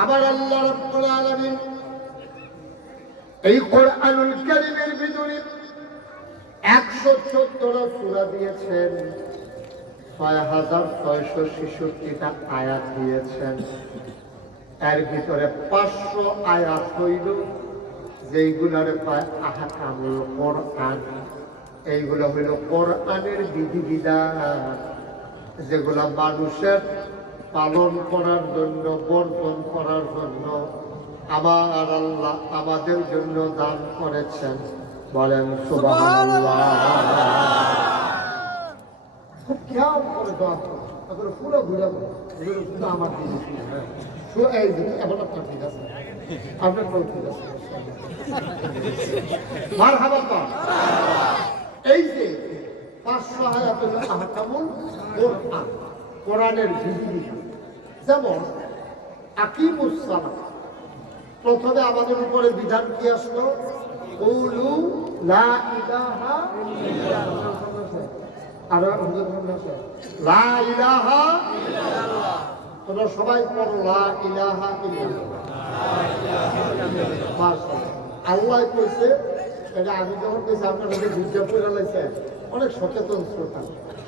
আমার আল্লাহ রাব্বুল আলামিন এই কোরআনুল কারীমের ভিতরে 114টা সূরা দিয়েছেন, 6666টা আয়াত দিয়েছেন। এর ভিতরে 500 আয়াত হইল যেইগুলারে পায় আহকামুল কোরআন। এইগুলো হইল কোরআনের বিধিবিধান, যেগুলা মানুষের পালন করার জন্য, বর্জন করার জন্য আমার আল্লাহ আমাদের জন্য দান করেছেন। বলেন সুবহানাল্লাহ। খুব খেয়াল করে দোয়া করো, তারপরে পুরো ঘুরাবো, এগুলো শুধু আমার জিনিস না। এই যে এমন আপনার ঠিক আছে, আপনার কোন ঠিক আছে, মারহাবা কর। এই যে 500 আয়াত হলো আহকামুল কোরআন, কোরআনের বিধিবিধান। যেমন আকিমুস সালাত, প্রথমে আমাদের উপরে বিধান কি আসলো? কুলু লা ইলাহা ইল্লাল্লাহ। আর লা ইলাহা ইল্লাল্লাহ, তোমরা সবাই পড়ো লা ইলাহা ইল্লাল্লাহ। আল্লাহ কইছে, এটা আমি যখন কইছি আপনারা বুঝতে পড়ে লাইছে, অনেক সচেতন শ্রোতা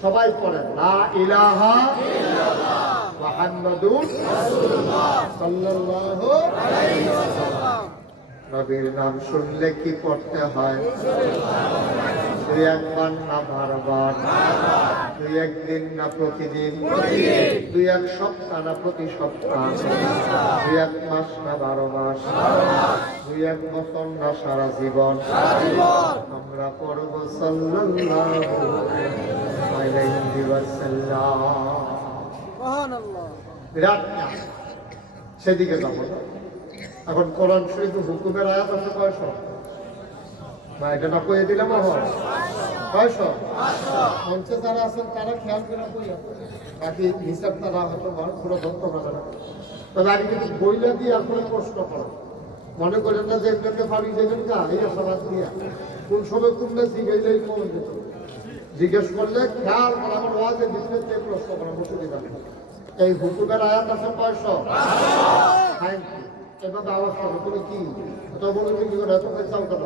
সবাই পড়েন লা ইলাহা ইল্লাল্লাহ মুহাম্মাদুর রাসূলুল্লাহ সাল্লাল্লাহু আলাইহি ওয়াসাল্লাম। নবীর নাম শুনলে কি করতে হয়? দুই একবার না বারবার, দুই একদিন না প্রতিদিন, দুই এক সপ্তাহ না প্রতি সপ্তাহ, দুই এক মাস না 12 মাস, দুই এক বছর না সারা জীবন আমরা পড়ব সাল্লাল্লাহু আলাইহি ওয়াসাল্লাম। বিরাট সেদিকে যাবো না। এখন কোরআন শরীফ হুকুমের আয়াত আছে কয়শো? না এটা না কয়ে দিলাম হয় কয়শো? মঞ্চে যারা আছেন তারা খেয়াল করে বইয়া, বাকি হিসাব তারা হয়তো পুরো ধরতে পারবে না। তবে আমি কিন্তু বইলা দিয়ে আসলে প্রশ্ন করো, মনে করেন না যে একজনকে ফাড়ি দেবেন না, এই আশাবাদ দিয়া কোন সময় কোনটা জিজ্ঞাসলেই কমে যেত। জিজ্ঞেস করলে খেয়াল করে আমার ওয়াজে দিতে প্রশ্ন করা অসুবিধা নেই। এই হুকুমের আয়াত আছে কয়শো? এভাবে আওয়াজ করো, তুমি কি তো বলবে কি করে এত চাও কেন?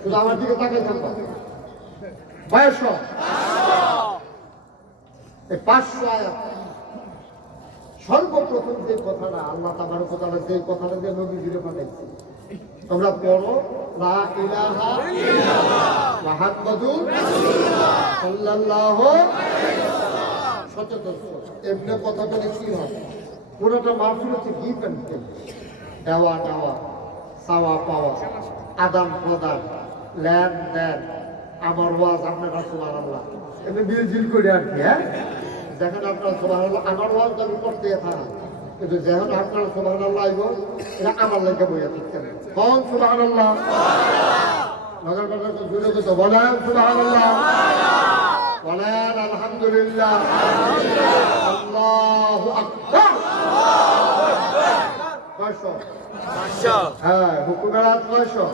শুধু আমার দিকে তাকাই থাকবা। 500 এই 500 আয়াত। সর্বপ্রথম যে কথাটা আল্লাহ তাবারক ওয়া তাআলা যে কথাটা দিয়ে নবীজিকে পাঠাইছে, তোমরা পড়ো লা ইলাহা ইল্লাল্লাহ মুহাম্মাদুর রাসূলুল্লাহ সাল্লাল্লাহু আলাইহি ওয়াসাল্লাম। সচেতন এমনি কথা বলে কি হয়? পুরোটা মাহফিল হচ্ছে গিভ এন্ড টেক, দেওয়া নেওয়া, চাওয়া পাওয়া, আদান প্রদান, লেন দেন। আমার ওয়াজ আপনারা সুবহানাল্লাহ এমনি মিলজিল করে আর কি। হ্যাঁ, দেখেন আপনারা সুবহানাল্লাহ, আমার ওয়াজ আমি করতে থাকা, কিন্তু যখন আপনারা সুবহানাল্লাহ আইব, এটা আমার লেগে বইয়া থাকতেন। কোন সুবহানাল্লাহ? নগর বাজার তো জুড়ে তো বলেন সুবহানাল্লাহ, বলেন আলহামদুলিল্লাহ, আল্লাহু আকবার। হ্যাঁ, হুকুমের আয়াত 500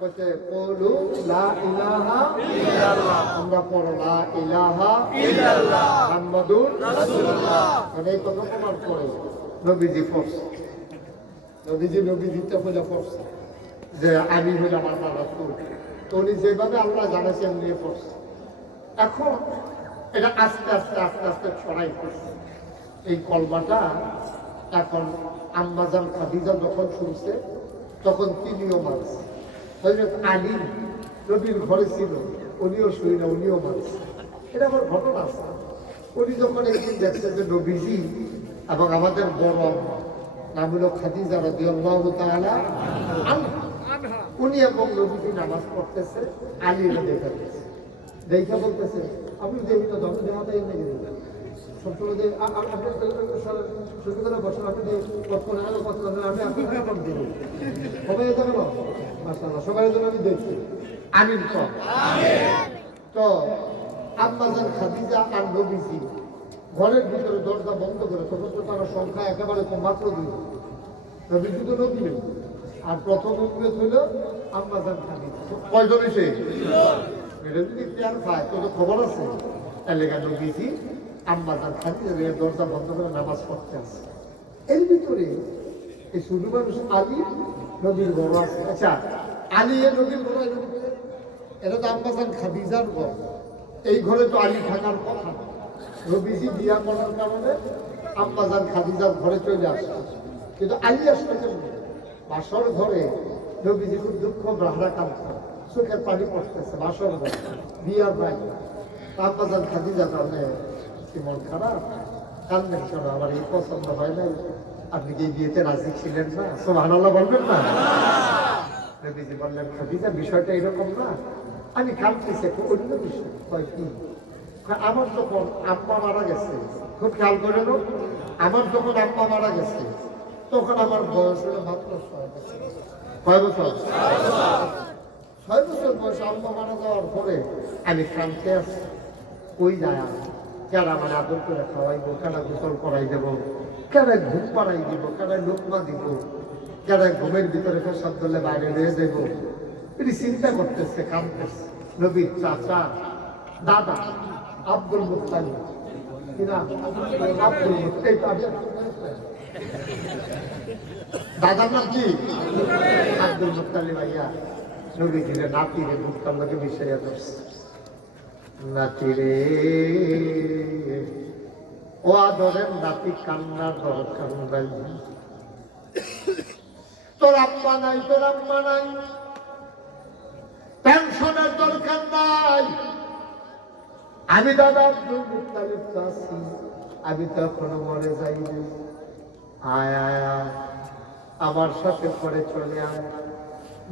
বলছে কুলু লা ইলাহা ইল্লাল্লাহ, আমরা পড়ো লা ইলাহা ইল্লাল্লাহ মুহাম্মাদুর রাসূলুল্লাহ। মানে এই কথা প্রমাণ করে নবীজি ফরস, নবীজিতে বলে ফরস যে আমি হইলাম আমার রাসূল। তো উনি যেভাবে আল্লাহ জানাইছেন নিয়ে ফরস। এখন এটা আস্তে আস্তে আস্তে আস্তে ছড়াই পড়ছে এই কলমাটা। এখন আম্মাজান খাদিজা যখন শুনছে তখন তিনিও মানছে। হযরত আলী নবীর ঘরে ছিল, উনিও শুই না, উনিও মানছে। এটা আমার ঘটনা আছে। উনি যখন একদিন দেখছে যে নবীজি এবং আমাদের বড় নাম হলো খাদিজা রাদিয়াল্লাহু তাআলা আনহা, উনি এবং নবীজি নামাজ পড়তেছে, আলী দেখে বলতেছে আপনি দেখি তো ধর্ম দেওয়াটাই লেগে দিলেন সবসময় যে বসেন, আপনি আমি আপনার দিব সবাই যাবে না মাশাআল্লাহ, সবাই জন্য আমি দেখছি। আমিন তো আম্মাজান খাদিজা আর নবীজি ঘরের ভিতরে দরজা বন্ধ করে, তখন তো তার সংখ্যা একেবারে মাত্র 2। নবীজি তো নবী নেই, আর প্রথম উম্মত হইল আম্মাজান খাদিজা। কয়জন এসে এটা যদি খেয়াল পায় তো খবর আছে। এলাকা নবীজি আম্মাজান খাদিজা দরজা বন্ধ করে নামাজ পড়তে আসে। এর ভিতরে এই শুধু মানুষ আলী নবীর বড় আছে। আচ্ছা, আলী এ নবীর বড়, এটা তো আম্মাজান খাদিজার ঘর। এই ঘরে তো আলী থাকার কথা। নবীজি বিয়া করার কারণে আম্মাজান খাদিজার ঘরে চলে আসছে, কিন্তু আলী আসলে কেমন? বাসর ঘরে নবীজি খুব দুঃখ ব্রাহ্রা কাঁদছে, চোখের পানি পড়তেছে। বাসর ঘরে বিয়ার ভাই আম্মাজান খাদিজা কারণে কি মন খারাপ, কান্দেন কেন? আমার এই পছন্দ হয় না, আপনি কি বিয়েতে রাজি ছিলেন না? সুবহানাল্লাহ বলবেন না? নবীজি বললেন, খাদিজা বিষয়টা এরকম না, আমি কাঁদতেছি একটু অন্য বিষয়। কয় কি? আমার যখন আম্মা মারা গেছে, খুব খেয়াল করে নো, আমার যখন আম্মা মারা গেছে তখন আমার বয়স হলো মাত্র 6 বছর। কয় বছর? 6 বছর বয়স। আম্মা মারা যাওয়ার পরে আমি কাঁদতে আসি, ওই যায় কেনা মানে আদর করে খাওয়াইবো, কেনা গোসল করাই দেবো, কেনায় ঘুম পাড়াই দিব, কেনায় লোকমা দিব, কেনায় ঘুমের ভিতরে পেশাব ধরলে বাইরে নিয়ে দেবো। এটি চিন্তা করতেছে, কাঁদতেছে। নবীর চাচা দাদা আব্দুল মুত্তালিব, কিনা আব্দুল মুত্তালিব, দাদার নাম কি? Abdul Muttalib. ভাইয়া নবীজিরে নাতিরে মুত্তালিবকে মিশাইয়া ধরছে। নাতিরে, ও আদরের নাতি, কান্নার দরকার নাই, তোর আব্বা নাই, তোর আম্মা নাই, টেনশনের দরকার নাই। আমি দাদা আব্দুল মুত্তালিব আছি, আমি তো এখনো মরে যাইনি। আয় আয় আয়, আমার সাথে পরে চলে আয়।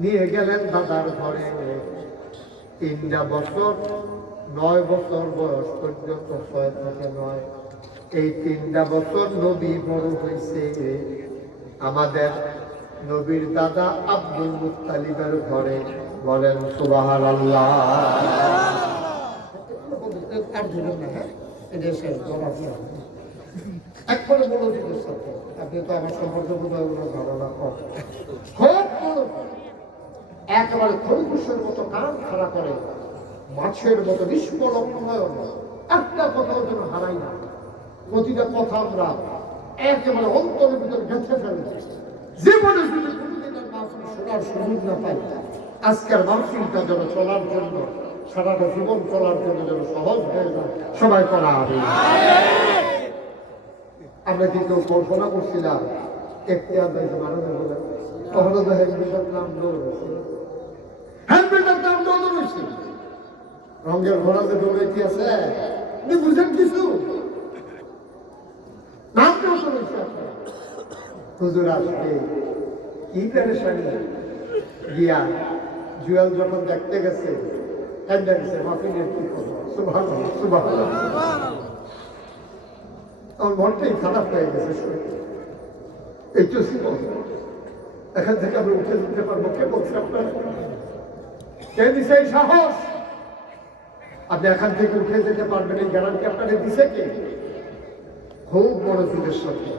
নিয়ে গেলেন দাদার ঘরে। 3টা বছর, 9 বছর বয়স পর্যন্ত, 6 থেকে 9, এই 3টা বছর নবী বড় হয়েছে আমাদের নবীর দাদা আব্দুল মুত্তালিবের ঘরে। বলেন সুবহানাল্লাহ। আর ধরুন না, হ্যাঁ, এটা শেষ জবাব একবারে মনোযোগের সাথে। আপনি তো আমার সম্পর্কে বোধহয় ধারণা কম, খুব একেবারে খরগোশের মতো কান খাড়া করে, মাছের মতো নিষ্কলঙ্ক নয়ন, একটা কথাও যেন হারাই না। প্রতিটা কথা আমরা একেবারে অন্তরের ভিতরে গেঁথে ফেলি। জীবনে যদি কোনোদিন আর মাহফিল শোনার সুযোগ না পাই, আজকের মাহফিলটা যেন চলার জন্য, সারাটা জীবন চলার জন্য যেন সহজ হয়ে যায়। সবাই করা হবে। আমরা কিন্তু কল্পনা করছিলাম এখতিয়ার দায়িত্ব মানুষের বলে, তখন তো হ্যান্ডবিলটার নাম দৌড়েছিল, হ্যান্ডবিলটার নাম দৌড়েছিল। রঙের ঘোড়া যে দৌড়াইতে আছে, আপনি বুঝেন কিছু? নাম দৌড়েছে আপনার। হুজুর আসবে কি পেরেশানি গিয়া জুয়েল যখন দেখতে গেছে, টেন্ডেন্সে মাফিনের কি করবো। সুবহানাল্লাহ, সুবহানাল্লাহ। আমার মনটাই খারাপ হয়ে গেছে শরীর। এই তো ছিল, এখান থেকে আমি উঠে যেতে পারবো। কে বলছে আপনার? কে দিছে এই সাহস? আপনি এখান থেকে উঠে যেতে পারবেন এই গ্যারান্টি আপনাকে দিছে কে? খুব মনোযোগের সাথে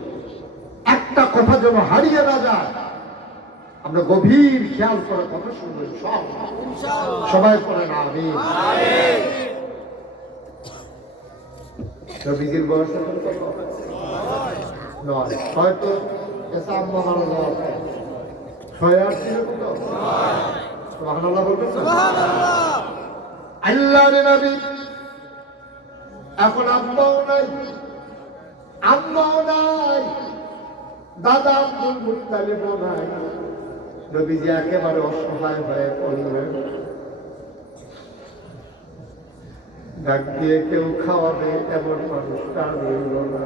একটা কথা যেন হারিয়ে না যায়, আমরা গভীর খেয়াল করে কথা শুনবেন। সবাই করে না আমি নবীজির বয়স নয়, হয়তো আম্মা মারা যাওয়ার 6-8 ছিল। সুবহানাল্লাহ বলবেন না? আল্লাহর নবী এখন আম্মাও নাই, আম্মাও নাই, দাদা আব্দুল মুত্তালিবও নাই। নবীজি একেবারে অসহায় হয়ে পড়লেন। ডাক দিয়ে কেউ খাওয়াবে এমন মানুষটা রইল না।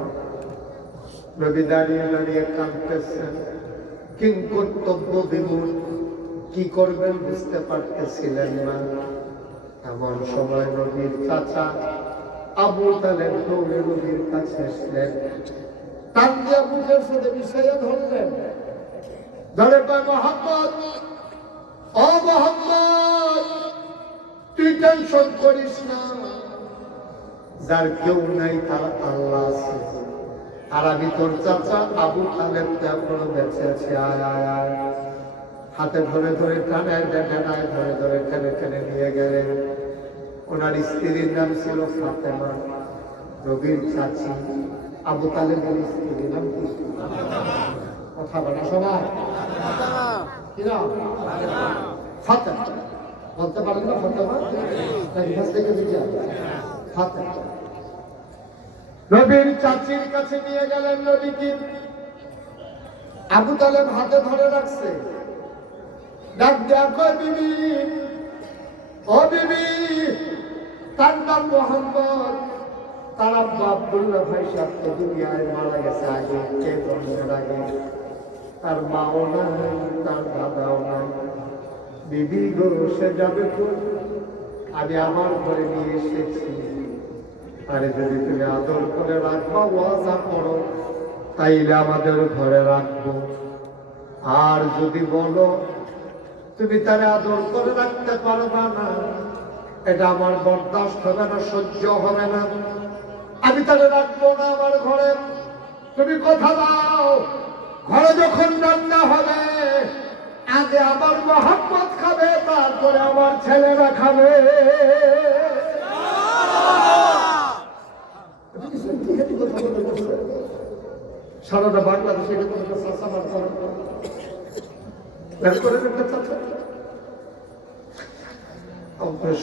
নবী দাঁড়িয়ে দাঁড়িয়ে কাঁদতেছেন, কিং কর্তব্য বিমূঢ়, কি করবেন বুঝতে পারতেছিলেন না। এমন সময় নবীর চাচা আবু তালেব দৌড়ে নবীর কাছে আসলেন, তার দিয়ে বুকের সাথে মিশাইয়া ধরলেন। ধরে কয়, মুহাম্মদ, ও মুহাম্মদ, তুই টেনশন করিস না, যার কেউ নাই তার আল্লাহ আছে। আর আমি তোর চাচা আবু তালেব এখনো বেঁচে আছে। আয় আয় আয়। হাতে ধরে ধরে টানায় টানায় ধরে ধরে টেনে টেনে নিয়ে গেলেন। ওনার স্ত্রীর নাম ছিল ফাতেমা, নবীর চাচি। আবু তালেবের স্ত্রীর নাম কি? কথা বলে সবাই কিনা ফাতেমা বলতে পারলেন না ফাতেমা নাকি কাছ থেকে দিতে ফাতেমা নবীর চাচির কাছে নিয়ে গেলেন নবীকে আবু তালেব হাতে ধরে রাখছে ডাক দেয়া কয় বিবি ও বিবি তার নাম মোহাম্মদ তার আব্বা আব্দুল্লাহ ভাই সাহেব দুনিয়ায় মারা গেছে আগে কে জন্মের আগে তার মাও নাই তার দাদাও নাই বিবি গো সে যাবে আমি আমার ঘরে নিয়ে এসেছি আরে যদি তুমি আদর করে রাখবো ওয়াজা করো তাইলে আমাদের ঘরে রাখবো আর যদি বলো তুমি তার আদর করে রাখতে পারবা না এটা আমার বরদাস্ত হবে না সহ্য হবে না আমি তাহলে রাখবো না আমার ঘরে তুমি কথা দাও ঘরে যখন রান্না হবে আগে আমার মোহাম্মদ খাবে তারপরে আমার ছেলেরা খাবে সারাটা বাংলাদেশে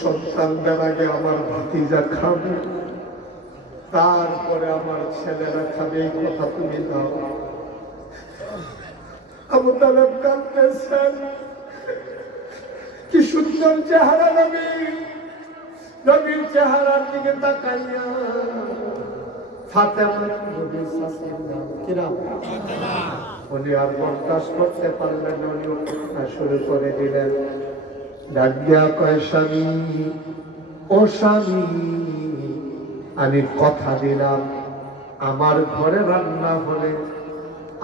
সন্তানদের আগে আমার ভাতিজা খাবে তারপরে আমার ছেলেরা খাবে এই কথা তুমি দাও আবু তালেব কাঁদতেছেন কি সুন্দর চেহারা নবীর চেহারার দিকে তাকাইয়া ফাতেমা নবীর শাশুড়ির নাম কি নাম উনি আর বরদাস্ত করতে পারলেন উনি শুরু করে দিলেন ডাক দিয়া কয় স্বামী ও স্বামী আমি কথা দিলাম আমার ঘরে রান্না হলে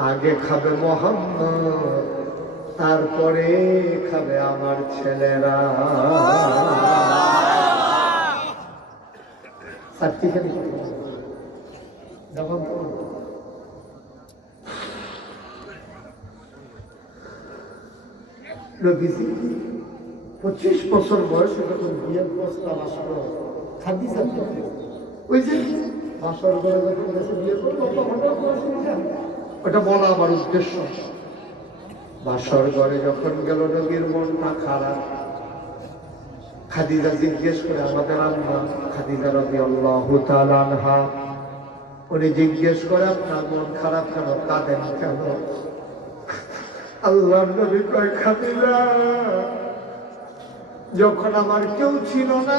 আগে খাবে মোহাম্মদ তারপরে খাবে আমার ছেলেরা নবীজি 25 বছর বয়সে যখন বিয়ের প্রস্তাব আসলো খাদিজা ওই যে বাসর ঘরে যখন এসে বিয়ে করলো ওটা বলা আমার উদ্দেশ্য বাসর ঘরে যখন গেল নবীর মনটা খারাপ খাদিজা জিজ্ঞেস করে আমাদের আম্মা খাদিজা রাদিয়াল্লাহু তাআলা আনহা উনি জিজ্ঞেস করে আপনার মন খারাপ কেন কাঁদেন কেন আল্লাহর নবী কয় খাদিজা যখন আমার কেউ ছিল না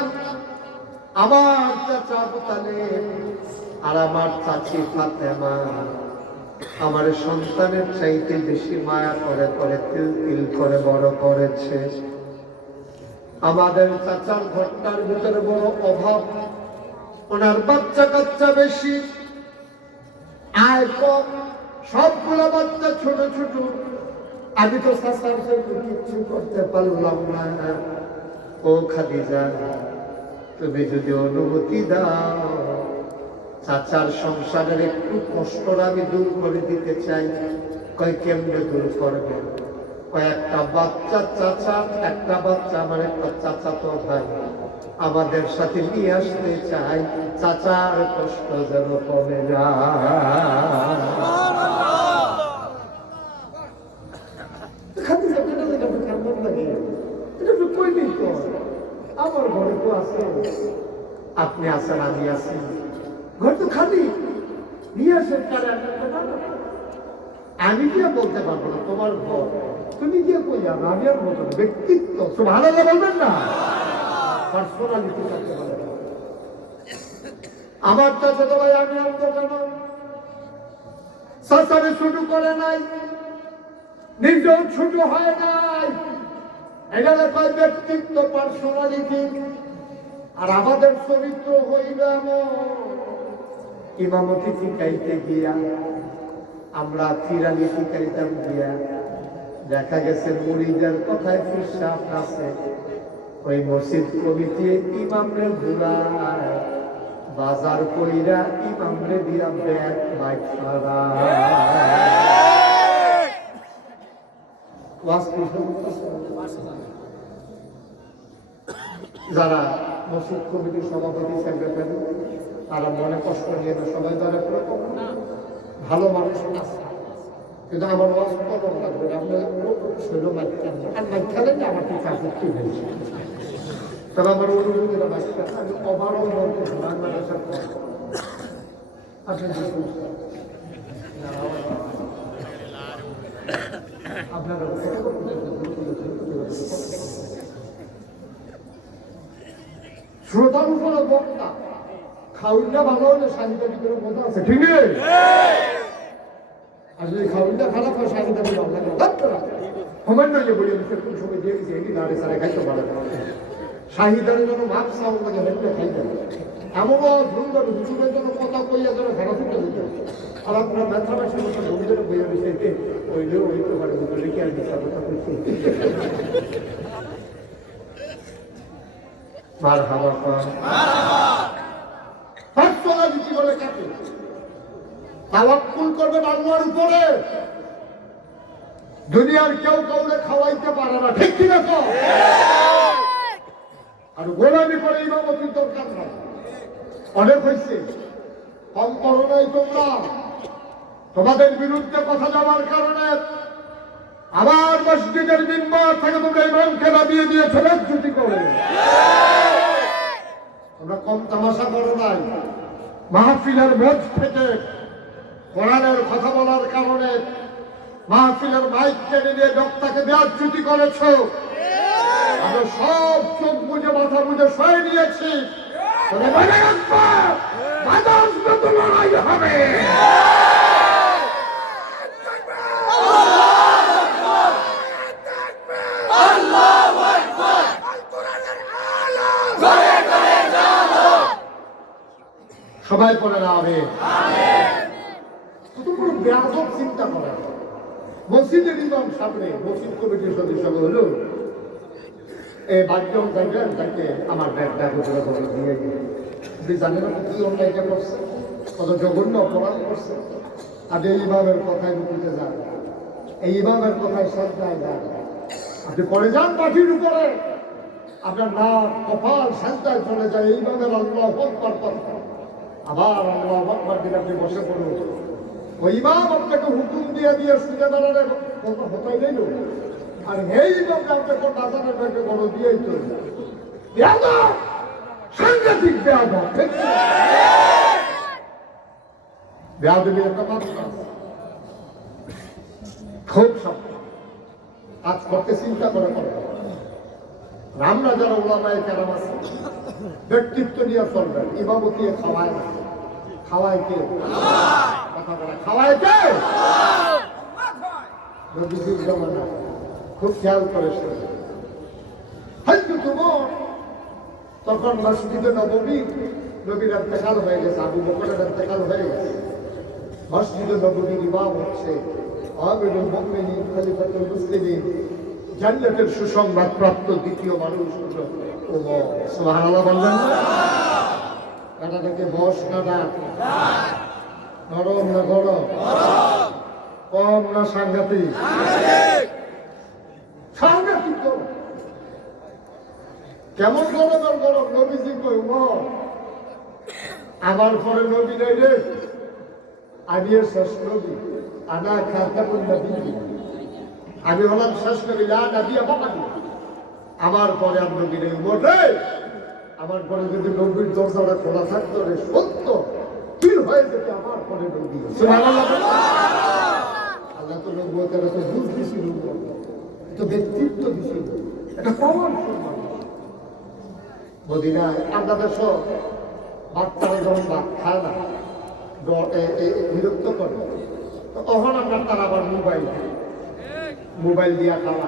আমার চাচা আবু তালেব আর আমার চাচি ফাতেমা আমার সন্তানের চাইতে বেশি মায়া করে করে তিল তিল করে বড় করেছে আমাদের চাচার ঘরটার ভিতরে বড় অভাব ওনার বাচ্চা কাচ্চা বেশি আয় কম সবগুলো বাচ্চা ছোট ছোট আমি তো চাচার জন্য কিচ্ছু করতে পারলাম না ও খাদিজা তুমি যদি অনুমতি দাও চাচার সংসারের একটু কষ্ট আমি দূর করে দিতে চাই কয় কেমনে দূর করবে কয়েকটা বাচ্চা চাচা একটা বাচ্চা আমার একটা চাচা তো ভাই আমাদের সাথে নিয়ে আসতে চাই চাচার কষ্ট যেন কমে যায় আমার ঘরে তো আছে আপনি আছেন আমি আছি ঘর তো খালি নিয়ে আসেন আমি গিয়ে বলতে পারবো না তোমার ঘর তুমি গিয়ে কই যাবে আমি আর বলবো ব্যক্তিত্ব সুবহানাল্লাহ বলবেন না পার্সোনালিটি থাকতে পারে আমার চাচা তো ভাই আমি আনবো কেন চাচারে ছোট করে নাই নিজেও ছোট হয় নাই এটা কয় ব্যক্তিত্ব পার্সোনালিটি আর আমাদের চরিত্র হইবে ইমামতি শিখাইতে গিয়া আমরা ফিরানি শিখাইতাম গিয়া দেখা গেছে মুরিদের কথায় ফিরসাফ আছে ওই মসজিদ কমিটি ইমামরে ঘুরায় বাজার কইরা ইমামরে দিয়া ব্যাগ বাইক ছাড়া যারা মসজিদ কমিটির সভাপতি সেক্রেটারি তারা মনে কষ্ট নিয়ে না সবাই তারা ভালো মানুষ কিন্তু আমার ওয়াজ কলম লাগবে আপনার শৈল মাইখান আর মাইখানে আমার কিছু আপত্তি নেই। তবে আমার অনুভূতিটা মাইখান আমি ওভারঅল বলতে বাংলাদেশের আপনি আপনারা শ্রোতার উপরে বক্তা খাউনটা ভালো হলে শাড়িটা ভিতরে মজা আছে, ঠিক নেই? আর যদি খাউনটা খারাপ হয় শাড়িটা ভালো লাগে কমান্ড হয়ে বলি আমি কোন সময় দিয়ে গেছি এটি দাঁড়ে সারে খাইতে পারে শাহিদার জন্য ভাব সাউন্ড লাগে হেঁটে খাইতে এমনও সুন্দর হুজুরের জন্য কথা কইয়া যেন ঘেরা ফুটে দিতে। আর আপনার ম্যাথমেটিক্সের মতো হুজুরের বইয়া বিষয়তে ওইলেও হইতে পারে হুজুরে কি আর বিচার কথা করছি মার হাওয়া পাঁচতলা বিক্রি বলে কাকে তাওয়াক্কুল করবেন আল্লাহর উপরে। দুনিয়ার কেউ কাউকে খাওয়াইতে পারে না, ঠিক কি দেখো? আর গোলামি করে ইমামতির দরকার নাই, অনেক হয়েছে। কম করো নাই তোমরা, তোমাদের বিরুদ্ধে কথা যাওয়ার কারণে আবার মসজিদের মিম্বার থেকে তোমরা ইমামকে নামিয়ে দিয়েছো রাজনীতি করে। তোমরা কম তামাশা করো নাই, মাহফিলের মঞ্চ থেকে কোরআনের কথা বলার কারণে মাহফিলের মাইক কেড়ে নিয়ে বক্তাকে বেয়াজ্জতি করেছো। আমরা সব চোখ বুঝে মাথা বুঝে সয়ে নিয়েছি। লড়াই হবে। সবাই করে না হবে। ব্যাপক চিন্তা করা মসজিদের ইমাম সামনে মসজিদ কমিটির সদস্য হলো এই বাক্যম থাকবেন তাকে আমার ব্যাগটা গোপনে করে দিয়ে আপনি জানেন না কি অন্যায়টা করছে, কত জঘন্য অপরাধ করছে। আর এই ইমামের কথায় রুকুতে যান, এই ইমামের কথায় শ্রদ্ধায় যান, আপনি পরে যান মাটির উপরে, আপনার নাম কপাল শ্রদ্ধায় চলে যায়। এই ইমামের আল্লাহ আকবার কথা আবার আল্লাহ আকবার দিলে আপনি বসে পড়ুন। ওই ইমাম আপনাকে হুকুম দিয়ে দিয়ে সুজে দাঁড়ানোর কথা হতাই নেই। আর এই ইমামকে আপনাকে বাজারের ব্যাগে বড় দিয়েই চলবে। সাংঘাতিক বেয়াদব, ঠিক না? বেয়াদবি একটা মাত্রা খুব শক্ত, কাজ করতে চিন্তা করে করে। আমরা যারা ওলামায়ে কেরাম আছে ব্যক্তিত্ব নিয়ে চলবেন, ইমামতি খাওয়ায় না। খাওয়ায় কে? কথা বলা খাওয়ায় কে? নবীজির জামানা খুব খেয়াল করে শুনে। হয়তো তোমার তখন মসজিদে নববী নবীর ইন্তেকাল হয়ে গেছে, আবু বকরের ইন্তেকাল হয়ে গেছে। মসজিদে নববীর ইমাম হচ্ছে আমিরুল মুমিনিন খলিফাতুল মুসলিমিন, জান্নাতের সুসংবাদ প্রাপ্ত দ্বিতীয় মানুষ হলো ওমর। সুবহানাল্লাহ বললেন না? কাটাটাকে বস কাটা, নরম না গরম, কম না সাংঘাতিক? সাংঘাতিক গরম। কেমন গরম আর গরম? নবীজি কই ওমর আমার পরে নবী নাই রে, আমি শেষ নবী, আনা খাতামুন নবী, আমি হলাম শেষ নবী, লা নবী বাদি, আমার পরে আর নবী নেই। ওমর রে, আমার পরে যদি নবীর দরজাটা খোলা থাকতো রে, সত্য ফিল হয়ে যেত আমার পরে নবী। সুবহানাল্লাহ। আল্লাহ তো নবুয়তের এত বুঝ দিছিল, এত ব্যক্তিত্ব দিছিল, এটা প্রমাণ সম্মান। মদিনায় আপনাদের সব বাচ্চারা যখন ভাত খায় না, বিরক্ত করে, তখন আপনার তারা আবার মোবাইল দিয়া খাওয়া।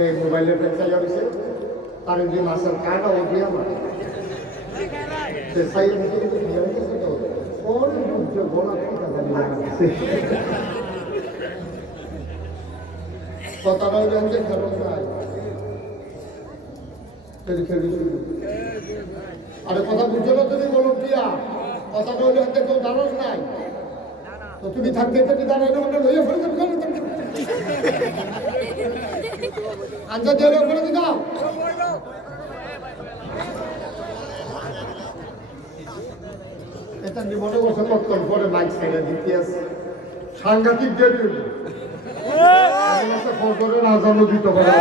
এই মোবাইলের ব্যবসা যাচ্ছে তার যে মাছের কাটা ও দিয়া মারে কথাটাও জানতে খেলো নাই। আরে কথা বুঝছো না তুমি? বলো দিয়া কথাটা হলে হাতে কেউ দাঁড়াস নাই, তো তুমি থাকতে থাকতে দাঁড়াই না লইয়া ফেলে দেবে। আঞ্জা দিয়ে ফেলে দি দাও। এটা মনে করছে কতক্ষণ পরে মাইক ছেড়ে দিতে আছে, সাংঘাতিক দেরি। করে রাজানো দিতে পারে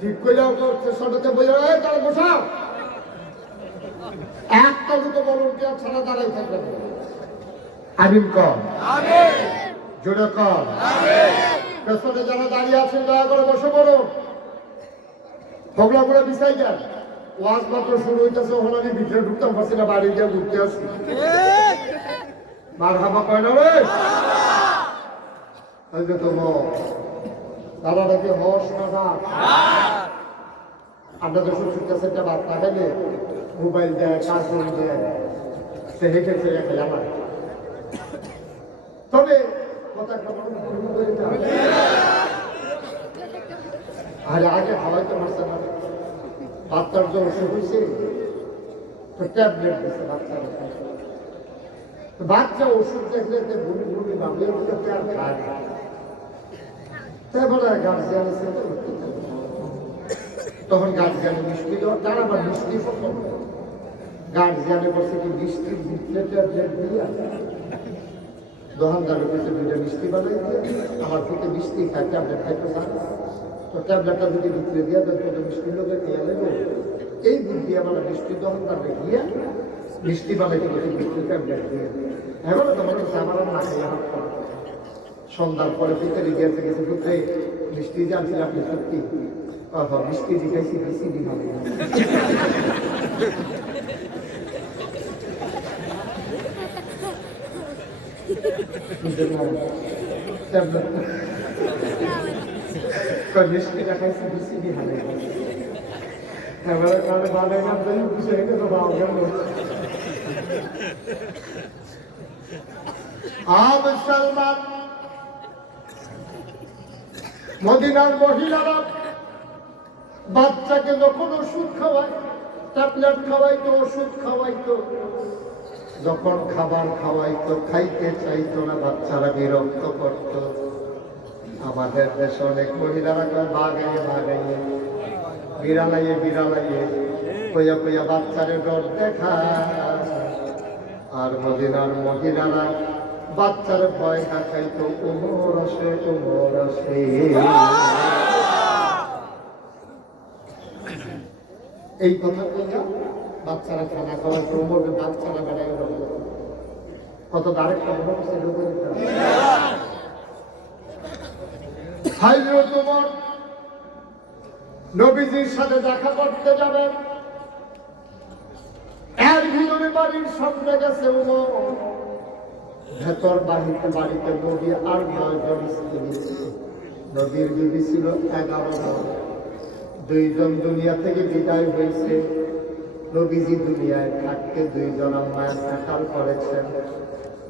ঠিক করলে সটাতে বোঝা যায় তারা বসাও একটা দুটো ভলান্টিয়ার ছাড়া দাঁড়াই থাকবে আমিন কর জোরে কর পেছনে যারা দাঁড়িয়ে আছেন দয়া করে বসে পড়ো ঝগড়া করে বিছাই যান ওয়াজ মাত্র শুরু হইতেছে ওখানে আমি ভিতরে ঢুকতাম পারছি না বাড়ি গিয়ে ঘুরতে আসছি মার হামা কয় না রে তো দাদাটাকে হস না ডাক আপনাদের শ্বশুর কাছে একটা বার্তা গেলে মোবাইল দেয় কার্টুন দেয় সে হেঁটে ফিরে খেলে আমার তবে কথা একটা আরে আগে খাওয়াইতে পারছে না বাচ্চার যে অসুখ হয়েছে তো ট্যাবলেট দিচ্ছে বাচ্চার বাচ্চা ওষুধ দেখলে ভুলি ভুলি ভাবে আর খায় তাই বলে গার্জিয়ান তখন গার্জিয়ানে মিষ্টি দেওয়া তারা আবার মিষ্টি গার্জিয়ানে বসে কি মিষ্টির ভিতরে ট্যাবলেট দিয়ে দোকানদারের কাছে দুইটা মিষ্টি বানাই দিয়ে আমার থেকে মিষ্টি খায় ট্যাবলেট খাইতে চান তো ট্যাবলেটটা যদি ভিতরে দিয়ে দেয় তোদের মিষ্টির লোকে নিয়ে নেবো এই বুদ্ধি আমার মিষ্টি দোকানদারে গিয়ে মিষ্টি বানাইতে বসে মিষ্টি ট্যাবলেট দিয়ে এবার তোমার কাছে আমার না খাইয়া হাত করা সন্ধ্যার পরে ভিতরে গিয়েছে গেছে পুত্রে মিষ্টি জানছিল আপনি সত্যি মিষ্টি দিখাইছি বেশি দিন হবে মিষ্টি দেখাইছি বেশি দিন হবে এবারে কারণে বাজার কাজ জানি বুঝে গেছে বাবা মুসলমান মদিনার মহিলারা বাচ্চাকে যখন ওষুধ খাওয়ায় ট্যাবলেট খাওয়াইতো ওষুধ খাওয়াইতো যখন খাবার খাওয়াইতো খাইতে চাইতো না বাচ্চারা বিরক্ত করত আমাদের দেশে অনেক মহিলারা ভাগাইয়ে ভাগাইয়ে বিড়ালাইয়ে বিড়ালাইয়ে কইয়া কইয়া বাচ্চারে ডর দেখা আর মদিনার মহিলারা বাচ্চার ভয় দেখাইতো উমর আসে এই কথা কইয়া বাচ্চারা খানা খাওয়ার উমরকে বাচ্চারা বেড়াই কত আরেকটা তোমার নবীজির সাথে দেখা করতে যাবেন এর ভিতরে বাড়ির সামনে গেছে উমর ভেতর বাড়িতে নবী আর 9 জন স্ত্রী নবীর বিবি ছিল 11 জন 2 জন দুনিয়া থেকে বিদায় হয়েছে নবীজি দুনিয়ায় থাকতে 2 জন আম্মায় সাকাল করেছেন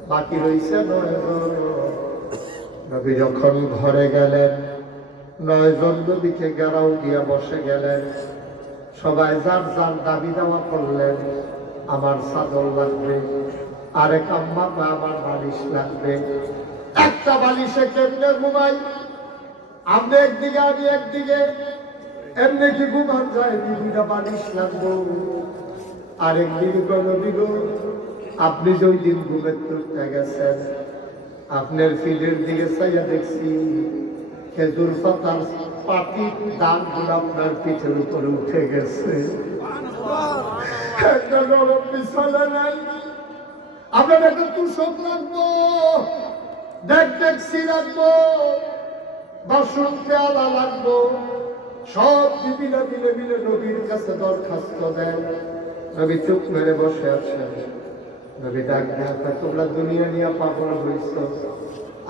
বাকি রয়েছে 9 জন নবী যখন ঘরে গেলেন 9 জন নবীকে গেরাও দিয়ে বসে গেলেন সবাই যার যার দাবি দাওয়া করলেন আমার চাদর লাগবে আরেক আম্মা আমার বালিশ লাগবে একটা বালিশে কেমনে ঘুমাই আপনি একদিকে আমি একদিকে এমনি কি ঘুমান যায় দুইটা বালিশ লাগবো আরেকদিন গণবিগ আপনি যে দিন ঘুমের তুলতে গেছেন আপনার ফিল্ডের দিকে চাইয়া দেখছি খেজুর পাতার পাতির দানগুলো আপনার পিঠের উপরে উঠে গেছে একটা গরম বিছানা নাই আপনার একটা তুষক লাগবো দেখছি লাগবো বাসন পেয়ালা লাগবো সব মিলে মিলে মিলে নবীর কাছে দরখাস্ত দেন নবী চুপ মেরে বসে আছেন নবী ডাক দেখা তোমরা দুনিয়া নিয়ে পাগল হইছ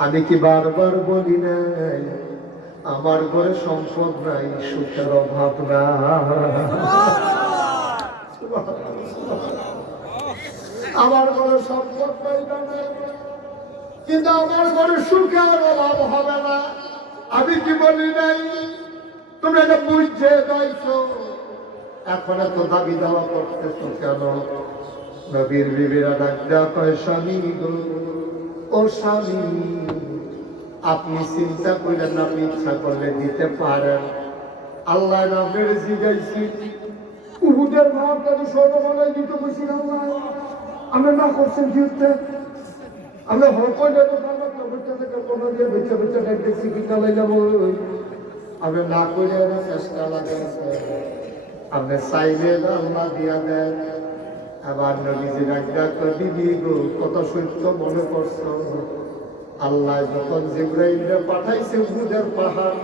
আমি কি বারবার বলি নাই আমার ঘরে সম্পদ নাই সুখের অভাব না আমার ঘরে সম্পদ নাই কিন্তু আমার ঘরে সুখের অভাব হবে না আমি কি বলি নাই তোমরা এটা বুঝছে দাইছো এখন এত দাবি দাওয়া করতেছো কেন নবীর বিবিরা ডাক দেওয়া কয় স্বামী গো ও স্বামী আপনি চিন্তা করলেন আপনি ইচ্ছা করলে দিতে পারেন আল্লাহ নামের জিগাইছি উহুদের মাঠ আমি সর্বমানায় দিতে বসি আল্লাহ আমরা না করছেন কি হচ্ছে আমরা হকই নেবো বাচ্চা থেকে কোনো দিয়ে বেচা দেখতেছি কিনা লাইলাম আমরা না করে চেষ্টা লাগাইছে আপনি চাইলে আল্লাহ দিয়া দেন আবার নবীজি ডাক্তার দিদি গো কত সত্য মনে করছো আল্লাহ যখন জিব্রাইলকে পাঠাইছে উহুদের পাহাড়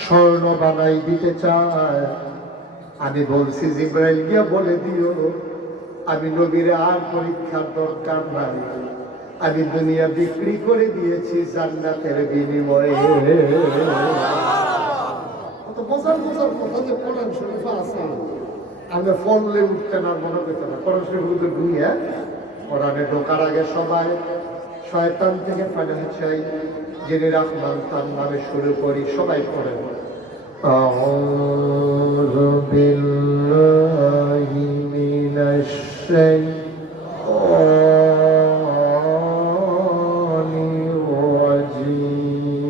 স্বর্ণ বানাই দিতে চায় আমি বলছি জিব্রাইল গিয়া বলে দিও আমি নবীরে আর পরীক্ষার দরকার নাই আমি দুনিয়া বিক্রি করে দিয়েছি জান্নাতের বিনিময়ে বোঝার কথা যে কোরআন শরীফে আছে আমরা ফললে উঠতেন আর মনে করতে না কোরআন শরীফ ঢুকিয়ে কোরআনে ঢোকার আগে সবাই শয়তান থেকে পানা চাই জেনে রাখলাম তার নামে শুরু করি সবাই পড়েন আউযু বিল্লাহি মিনাশ শাইতানির রাজীম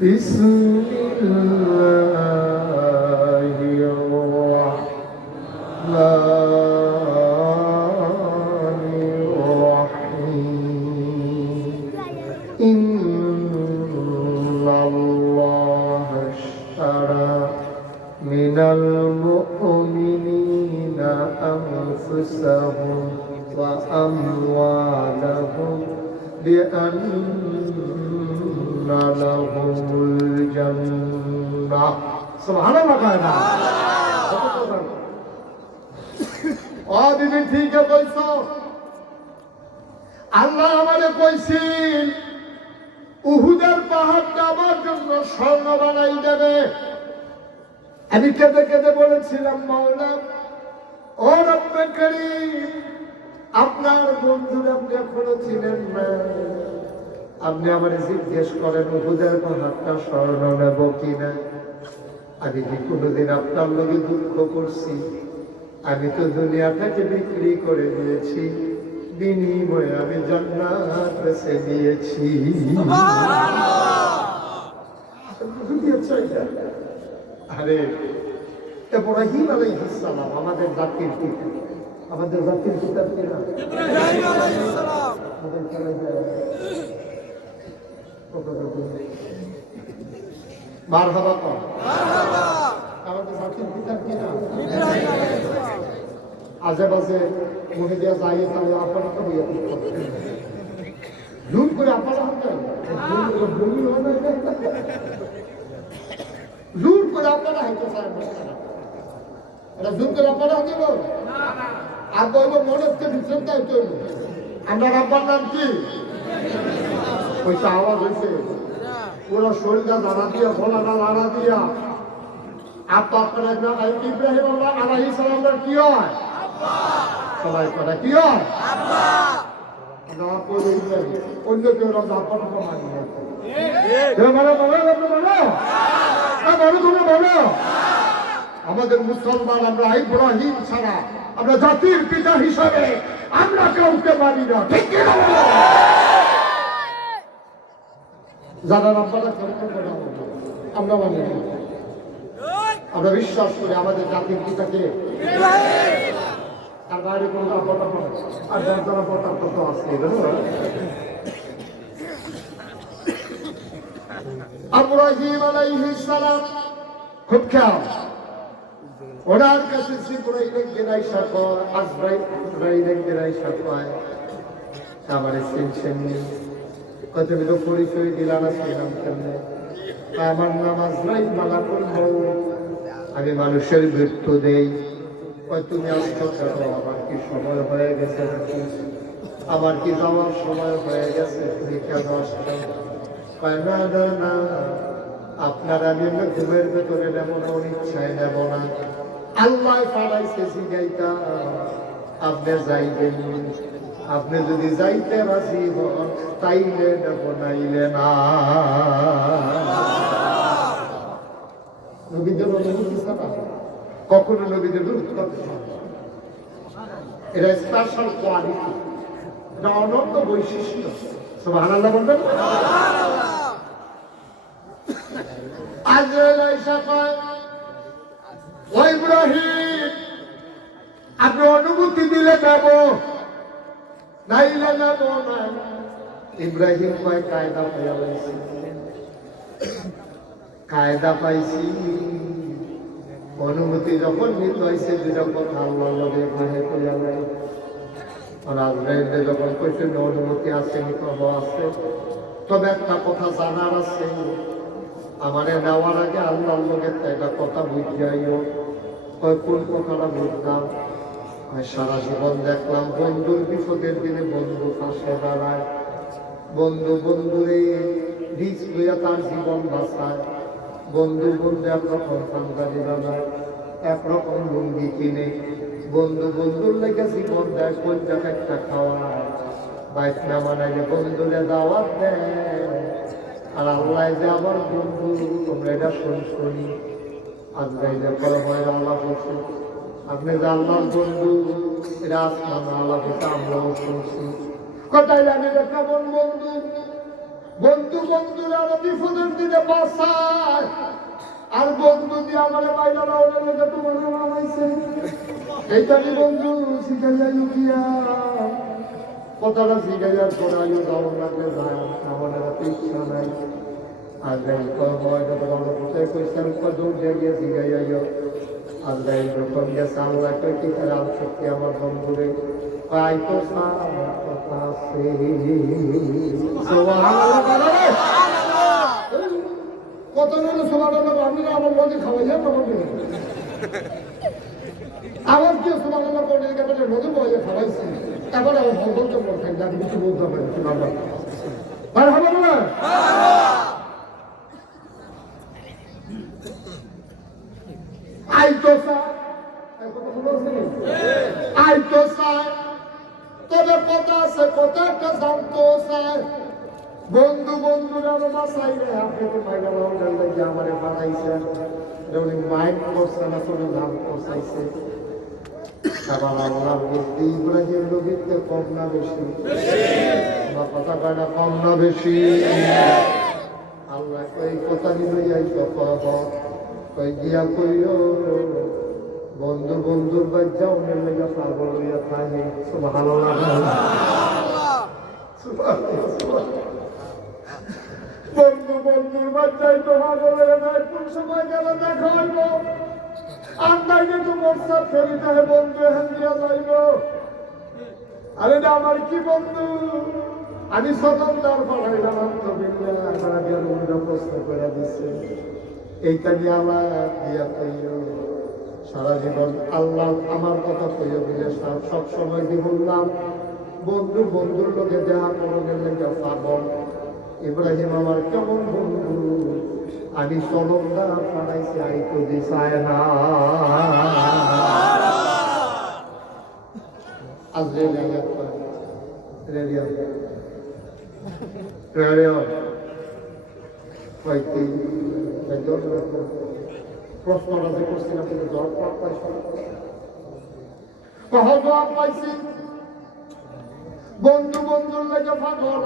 বিসমিল্লাহির রাহমানির রাহিম ইন্নাল্লাহা আশতারা মিনাল মুমিনিনা আনফুসাহুম ওয়া আমওয়ালাহুম বিআন্না লাহুমুল জান্নাহ সুবহানাল্লাহ কায়না ও দিদি ঠিক কইছো আল্লাহ আমারে কইছেন উহুদের পাহাড়টা আমার জন্য স্বর্ণ বানাই দেবে আমি কেঁদে কেঁদে বলেছিলাম মাওলা ও রব্বে করিম আপনার বন্ধুরা আপনি এখনো ছিলেন না আপনি আমারে জিজ্ঞেস করেন উহুদের পাহাড়টা স্বর্ণ নেব কিনা আমি কি কোনোদিন আপনার লগে দুঃখ করছি আমি তো দুনিয়াটাকে বিক্রি করে দিয়েছি বিনিময়ে আমি জান্নাত বেছে নিয়েছি আরে ইব্রাহিম আলাইহিস সালাম আমাদের জাতির পিতা আমাদের জাতির পিতা কিনা ইব্রাহিম আলাইহিস সালাম মারহাবা কর মারহাবা আমাদের জাতির পিতা কিনা ইব্রাহিম আলাইহিস সালাম আজেবাজে মুখে দিয়া যাই তাহলে আপনারা তো হইয়া জুম করে আপনারা হতেন ভূমি হবে জুম করে আপনারা হইতে চান এটা জুম করে আপনারা হইব আর বলব মনে হচ্ছে বিচ্ছেদ তৈরি আমরা আব্বার নাম কি ওইটা আওয়াজ হয়েছে পুরো শরীরটা জানা দিয়া ভোলাটা লাড়া দিয়া আব্বা আপনার ইব্রাহিম আলাইহিস সালামের কি হয় সবাই কথা কি হয় অন্য কেউ আমাদের মুসলমান আমরা ইব্রাহিম ছাড়া আমরা জাতির পিতা হিসাবে আমরা কাউকে মানি না ঠিক যারা আপনারা আমরা মানি না আমরা বিশ্বাস করি আমাদের জাতির পিতাকে আর বাইরে কোনো আর যারা পটার কত আছে ইব্রাহিম আলাইহিস সালাম খুব খেয়াল ওনার কাছে জিবরাইলের গেরাইশা কর আজরাইলের গেরাইশা পায় আমারে চিনছেন কত বিধ পরিচয় দিলাম ছিলাম কেমনে আমার নাম আজরাইল মালাকুল মউত আমি মানুষের মৃত্যু দেই তুমি আসছো কেন আমার কি সময় হয়ে গেছে নাকি আমার কি যাওয়ার সময় হয়ে গেছে তুমি কেন আসছো না আপনার আমি ঘুমের ভেতরে নেব না ইচ্ছায় নেব না আল্লাহ পাঠাইছে জিগাইতা আপনি যাইবেন আপনি যদি যাইতে রাজি হন তাইলে নেব নাইলে না নবীদের অনুভূতি ছাড়া কখনো নবীদের বিরুদ্ধে করতে পারবে এটা স্পেশাল কোয়ালিটি এটা অনন্য বৈশিষ্ট্য সুবহানাল্লাহ বলবেন আজরাইল আয়েশা কয় ও ইব্রাহিম আপনি অনুমতি দিলে যাব নাইলে যাব না। ইব্রাহিম কয় কায়দা পাইয়া পাইছি, কায়দা পাইছি। অনুমতি যখন নিতে হয়েছে দুটা কথা আল্লাহ লগে এখানে কইয়া নাই। আর আজরাইলে যখন কইছে অনুমতি আছে নিকব আছে, তবে একটা কথা জানার আছে, আমারে নেওয়ার আগে আল্লাহর লগে একটা কথা বুঝাইও। কয় কোন কথাটা বুঝলাম? সারা জীবন দেখলাম বন্ধুর বিপদের দিনে বন্ধু পাশে দাঁড়ায়, বন্ধু বন্ধুরে বীজ লইয়া তার জীবন বাঁচায়, বন্ধু বন্ধু একরকম সাংবাদিক বানায়, একরকম লুঙ্গি কিনে, বন্ধু বন্ধুর লেগে জীবন দেয়, কোন জায়গায় একটা খাওয়ায়, বাইক না মানাইলে বন্ধুরে দাওয়াত দেয়। আর আল্লাহ যে আমার বন্ধু, তোমরা এটা শুনি। আজরাইলের পরে হয় আল্লাহ বলছে আপনি যে আল্লাহর বন্ধু, এটা আসলাম আল্লাহ বলছে আমরাও শুনছি। কোথায় জানি কেমন বন্ধু? বন্ধু বন্ধুরা বিপদের দিনে বাঁচায়, আর বন্ধু দিয়ে আমার বাইরে লেগে তোমার নামাইছে। এইটাই বন্ধু শিখাইয়া লুকিয়া কথাটা শিখাইয়ার পরে আয়ু যাওয়ার লাগলে যায়, আমার ইচ্ছা নাই। আর কোথায় কইসার দৌড় গিয়ে শিখাইয়া আল্লাহ যখন গেছে আল্লাহ কি রাম শক্তি আমার বন্ধুরে পাই তো কথা আছে। কত আমি আমার মধ্যে খাওয়াই যান আমার কি সুমানাল্লাহ করে নদী বয়ে খাওয়াইছি, এবার আমার ভগবান তো বলছেন আমি কিছু বলতে পারি আর হবে না। তবে কথা আছে, কথা একটা জানতো চায় বন্ধু বন্ধুরা বাসাই রে আপনি তো আমারে বানাইছেন মাইন্ড করছে না, কোনো নাম করছে। আবার আল্লাহ বলতে ইব্রাহিম নবীতে কম না বেশি, কথা কয় না কম না বেশি। আল্লাহ এই কথা নিয়ে কই গিয়া কইল বন্ধু বন্ধুর বাচ্চা অনেক লেগে পাগল হইয়া থাকে। সুবহানাল্লাহ বন্ধু বন্ধুর বাচ্চাই তো পাগল হয়ে যায়, কোন সময় গেলে দেখা হইব আর তাইলে তো বর্ষা ফেরিতে বন্ধু হ্যান দিয়া যাইব। আরে না আমার কি বন্ধু, আমি স্বতন্ত্র পাঠাইলাম প্রশ্ন করে দিচ্ছে। এইটা নিয়ে আমার দিয়া কইল সারা জীবন আল্লাহ আমার কথা কইয়া দিলে সবসময় কি বললাম বন্ধু বন্ধুর লোকে দেহা কোনো গেলে পাগল। ইব্রাহিম আমার কেমন বন্ধু, আমি চলন্দা পাঠাইছি আই তো দিশায় না। আজ রেডিও প্রশ্নটা যে করছিলাম কিন্তু জবাব পাইছি। বন্ধু বন্ধুর লেগে পাগল,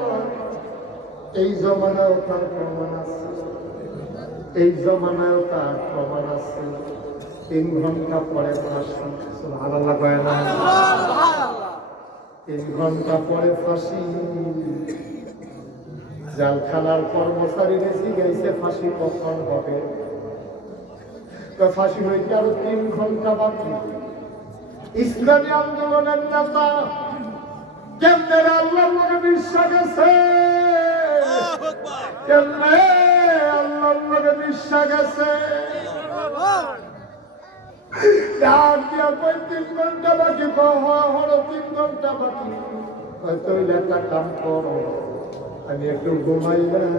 এই জমানায় তার প্রমাণ আছে, এই জমানায় তার প্রমাণ আছে। 3 ঘন্টা পরে ফাঁসি, আল্লাহ কয় না 3 ঘন্টা পরে ফাঁসি। জালখানার কর্মচারী রেসি গেছে ফাঁসি কখন হবে, ফাঁসি হইতে আরো 3 ঘন্টা বাকি। ইসলামী আন্দোলনের নেতা কেমনে আল্লাহর লগে বিশ্বাস গেছে, কেমনে আল্লাহর লগে বিশ্বাস গেছে। 3 ঘন্টা বাকি, 3 ঘন্টা বাকি। হয়তো একটা কাম করো, আমি একটু ঘুমাইলাম,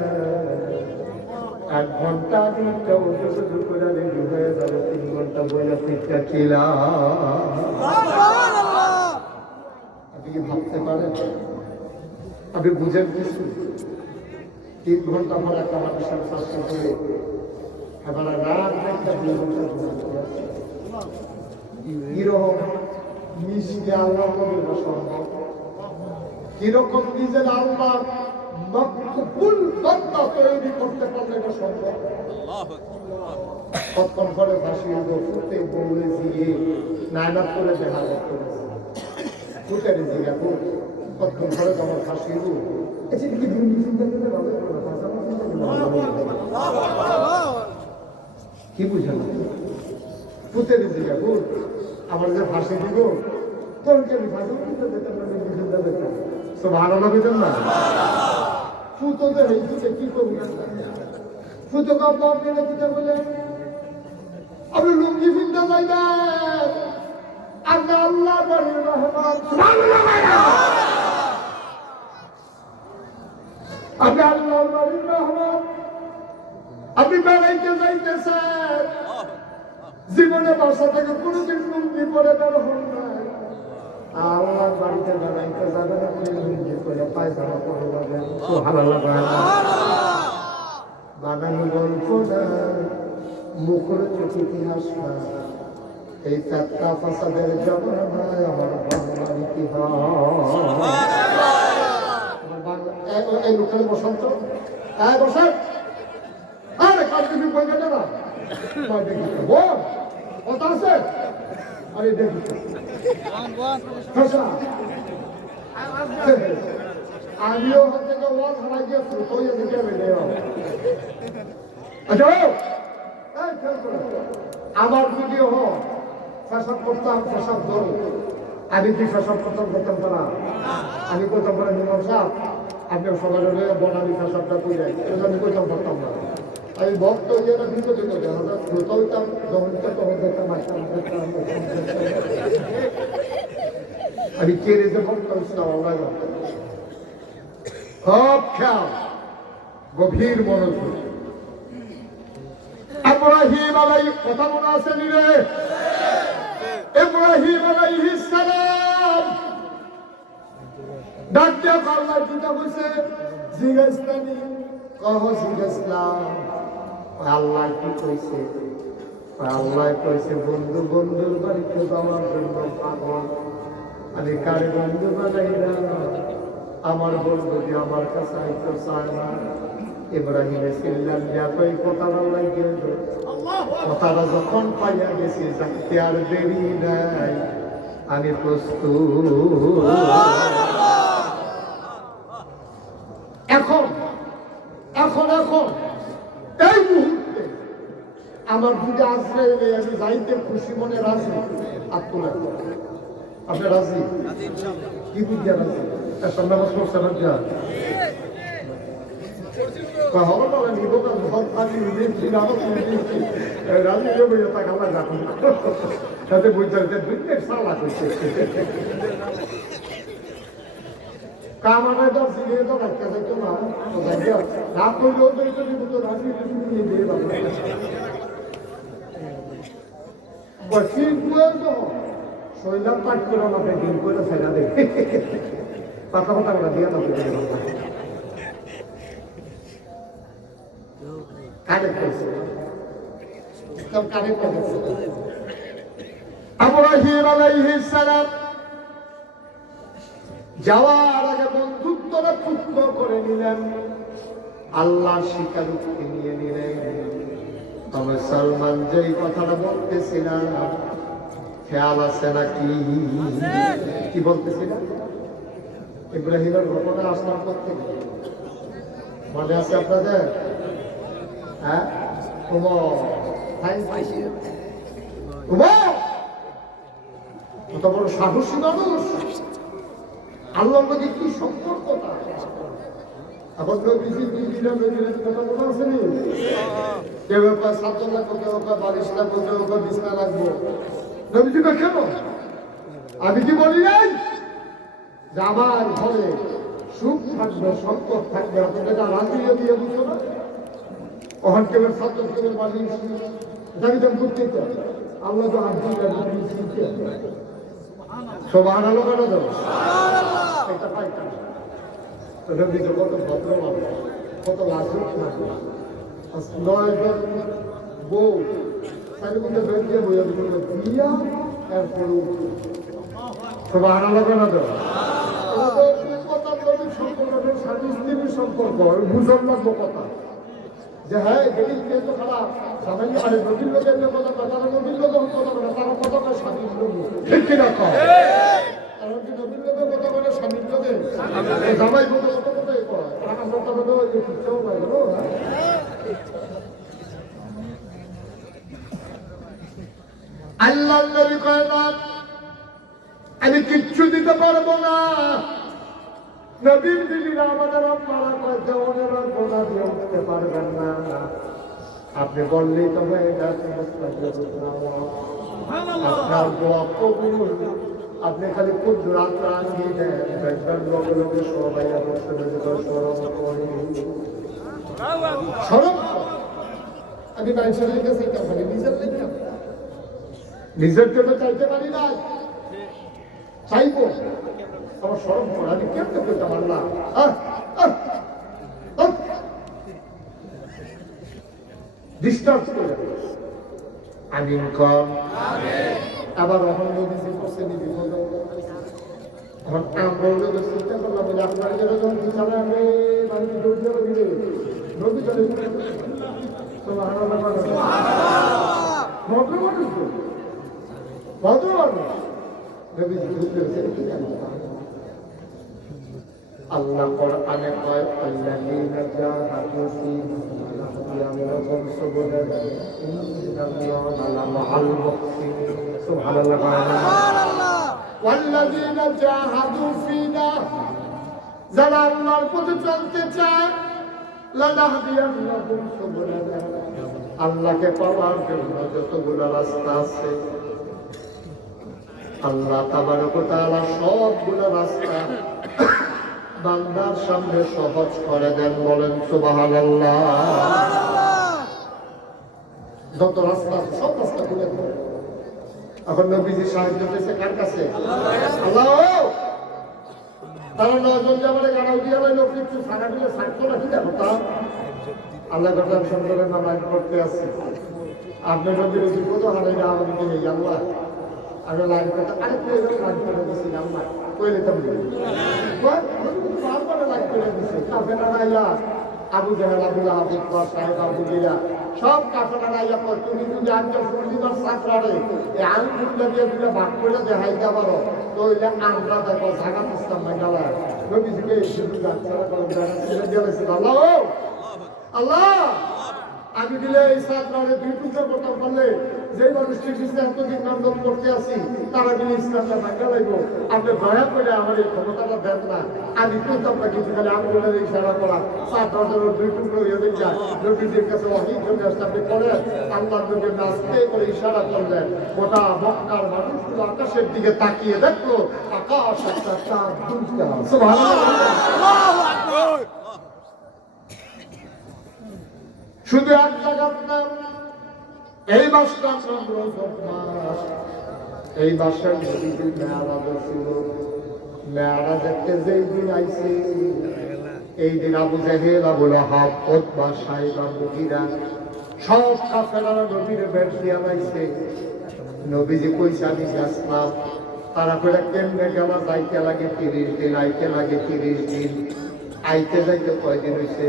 1 ঘন্টা 2টা শুধু করে রেডি হয়ে যাবে, 3 ঘন্টা বইলা পিঠটা খেলাম। আপনি কি ভাবতে পারেন? আপনি বুঝেন কিছু? 3 ঘন্টা পর একটা মানুষের স্বাস্থ্য করে এবার রাত একটা 2 ঘন্টা কিরকম মিশিয়ে আল্লাহ সম্ভব, কিরকম নিজের আল্লাহ মকবুল বান্দা তৈরি করতে পারলে এটা সম্ভব। কতক্ষণ পরে ভাসিয়ে ফুটে বলে দিয়ে নায়নাত করে দেখা যাচ্ছে ফুটের জিগা কতক্ষণ পরে আমার ফাঁসি এসে কি কি বুঝে না পুঁতে দিতে যাবো আমার যে ফাঁসি দিব তোরকে আমি ফাঁসি দিতাম তো ভালো লাগতেন না ফুটোদের এই দিতে কি করবো ফুটো কাপড় আপনি দিতে বলে আপনি লুঙ্গি ফিনতে যাইবেন আপনি আল্লাহ বাড়ির রহমান আপনি আল্লাহ বাড়ির রহমান আপনি বেড়াইতে যাইতেছেন জীবনে বাসা থেকে কোনোদিন লুঙ্গি পরে বের হন নাই আল্লাহ বাড়িতে বেড়াইতে যাবেন আপনি লুঙ্গি পরে পায়খানা করে যাবেন তো ভালো লাগে বানানি গল্প না মুখের চোখে ইতিহাস না এই চারটা ফাসাদের জমানায় আমার বাংলার ইতিহাস এই লোকের বসন্ত হ্যাঁ বসেন আরে কাল তুমি বই গেলে না বল কথা আছে আরে দেখি আমিও হচ্ছে যে ওয়াজ হারাই গিয়েছি তুই এদিকে বেড়ে আচ্ছা আমার যদি হোক ফেসাব করতাম ফেসাব ধর আমি কি ফেসাব করতাম না আমি করতাম পারে নিমন সাহ আপনি সবাই বনানি ফেসাবটা করে যাই আমি করতাম পারতাম না আমি ভক্ত যেটা ভিতরে দিতে শ্রোতাম যখন তখন দেখতাম আমি কে রেখে ভক্ত হচ্ছিলাম আল্লাহ সব খেয়াল গভীর মনোযোগ ইব্রাহিম আলাইহিস কথা মনে আছে নি রে ইব্রাহিম আলাইহিস সালাম ডাক দিয়া আল্লাহ কিতা কইছে জিজ্ঞাসলানি কহ জিজ্ঞাসলাম আল্লাহ কি কইছে আল্লাহ কইছে বন্ধু বন্ধুর বাড়িতে যাওয়ার জন্য পাগল আমি কারে বন্ধু বানাইলাম আমার বন্ধু যে আমার কাছে আইতো চায় না ইব্রাহিমের সিল্লাম যা কই কথাটা লাগে কথাটা যখন পাইয়া গেছি যাতে আর দেরি নাই আমি প্রস্তুত এখন এখন এখন এই মুহূর্তে আমার যদি আশ্রয় আমি যাইতে খুশি মনে রাজি আত্মনা আপনি রাজি কি বুঝিয়া রাজি নামাজ পড়ছেন যা হবে না নিব না ঘর খালি রাজি দেবো টাকা রাখুন তাতে বুঝতে দুই সালা করছে কামানায় তো সিরিয়ে তো রাখতে থাকতো না না করলেও তো এটা দিব তো রাজি নিয়ে দিয়ে শৈলাম পাঠ করে আমাকে দিন করে ফেলা দেবে পাতা পাতা আমরা দিয়ে দাও কারেক্ট করছে একদম কারেক্ট করছে ইব্রাহিম আলাইহিস সালাম যাওয়ার আগে বন্ধুত্বটা চুক্ত করে নিলেন আল্লাহ স্বীকারোক্তি নিয়ে নিলেন তবে সালমান যেই কথাটা বলতেছিলাম খেয়াল আছে নাকি কি বলতেছিলাম ইব্রাহিমের ঘটনা আসলাম করতে মনে আছে আপনাদের হ্যাঁ কত বড় সাহসী মানুষ আল্লাহর মধ্যে কি সম্পর্কটা এখন কথা মনে আছে নি কেউ সাত লাগবো কেউ বারিশ লাগবো কেউ বিছনা লাগবো নবীজিকে কেন আমি কি বলি নাই যে আমার ঘরে সুখ থাকবে সম্পদ থাকবে আপনাদের রাজি দিয়ে বুঝছো না ওখান কেউ ছাত্র কেউ বাড়ি দাবিদাম করতে আল্লাহ তো হাত দিয়ে সব আনালো কেন দেবো এটা পাইতাম নবীজি কত ভদ্র মানুষ কত লাজুক থাকে 9 জন বউ তাদের মধ্যে বেরিয়ে বইয়া দিয়া এরপরে সব আনালো কেন দেবো স্বামী স্ত্রীর সম্পর্ক বুঝন লাগবো কথা যে হ্যাঁ বেরিয়ে গিয়ে তো খারাপ সামান্য আরে নদীর লোকের কথা তারা নদীর লোক কথা বলে তারা কতটা স্বামী ঠিক কিনা কারণ কি নবীর লোকের কথা বলে স্বামীর লোকে জামাই বলে কত কথাই কয় আমার কথা বলে ওই শিক্ষাও নাই গো আল্লাহ নবী কয় না আমি কিচ্ছু দিতে পারবো না নবীর দিদিরা আমাদের আম্মারা কয় যে ওনারা গোনা দিয়ে উঠতে পারবেন না আপনি বললেই তো হয়ে যাচ্ছে আপনার দোয়া কবুল আপনি খালি কুদরাত রাঙিয়ে দেন দেখবেন লগে লগে সবাই অবশ্যই স্মরণ আমি মানুষের লিখে চাইতে পারি নিজের লিখে নিজের জন্য চাইতে পারি না চাইবো আমার স্মরণ করা আমি কেমনে করতাম আল্লাহ ডিস্টার্ব করে আমিন কর আবার রহমান নবীজি করছে নিবি এখন আমরা চিন্তা করলাম যে আপনার যেন যখন বিচারে আমি মানুষ দৌড় দিলে নবী চলে আল্লাহ কোরআনে কয় আল্লাযীনা জাহাদু ফীনা লানাহদিয়াহুম সুবুলানা ইন্নাল্লাহা লামাআল মুহসিনিন সুবহানাল্লাহ সুবহানাল্লাহ ওয়াল্লাযীনা জাহাদু ফীনা যারা আল্লাহর পথে চলতে চায় লানাহদিয়াহুম সুবুলানা আল্লাহকে পাওয়ার জন্য যতগুলো রাস্তা আছে আল্লাহ তাবারক ওয়া তাআলা সবগুলো রাস্তা বান্দার সামনে সহজ করে দেন বলেন সুবহানাল্লাহ যত রাস্তা সব রাস্তা খুলে দেন এখন নবীজি সাহায্য পেয়েছে কার কাছে আল্লাহ তারা নজন যাবারে গাড়াও দিয়ে লোক কিছু সারা দিলে সারতো না কি দেখো তা আল্লাহ কথা সুন্দরের নাম লাইন করতে আসছে আপনি নবীর বিপদ হারাই না আমাকে নেই আল্লাহ আমি লাইন করতে আরেকটু লাইন করে দিয়েছিলাম না কইলে তো লাইন করে দিচ্ছে কাফেরা নাইয়া আবু জাহেল আবু লাহাব সাহেব আবু গিরা সব কাফেরা নাইয়া পর তুমি যদি একজন পরিবার ছাত্রারে এই আলমুল্লাহ দিয়ে দিলে ভাগ করে দেখাইতে পারো তো হইলে আমরা দেখো জাগাত ইসলাম মেঘালা নবীজিকে শুধু যাচ্ছারা করে ছেড়ে দিয়েছিল আল্লাহ আল্লাহ আমি দিলে এই ছাত্রারে দুই টুকরো করতে পারলে যে মানুষটি এতদিন আন্দোলন করতে আসি তারা দিলে ইসলামটা ভাঙ্গা লাগবো আপনি দয়া করে আমার এই ক্ষমতাটা দেন না আমি কিন্তু আপনাকে কিছু খালি আন্দোলনের ইশারা করা ছাত্রদের দুই টুকরো হয়ে যায় নবীজির কাছে অনেক জন্য আপনি করেন আল্লাহ নবী নাচতে করে ইশারা করলেন গোটা মক্কার মানুষগুলো আকাশের দিকে তাকিয়ে দেখলো আকাশ একটা চাঁদ দুলছে সুবহানাল্লাহ শুধু এক জায়গার নাম এই মাসটা চন্দ্র মাস এই মাসের নদীতে মেয়ারাজ ছিল মেয়ারাজ দেখতে যেই দিন আইছে এই দিন আবু জাহেল আবু লাহাব উতবা সাইবা মুগীরা সব কাফেররা নবীর বেশ দিয়া আইছে নবীজি কইছে আমি আসলাম তারা কইরা কেমনে গেলা যাইতে লাগে 30 দিন আইতে লাগে 30 দিন আইতে যাইতে কয়দিন হইছে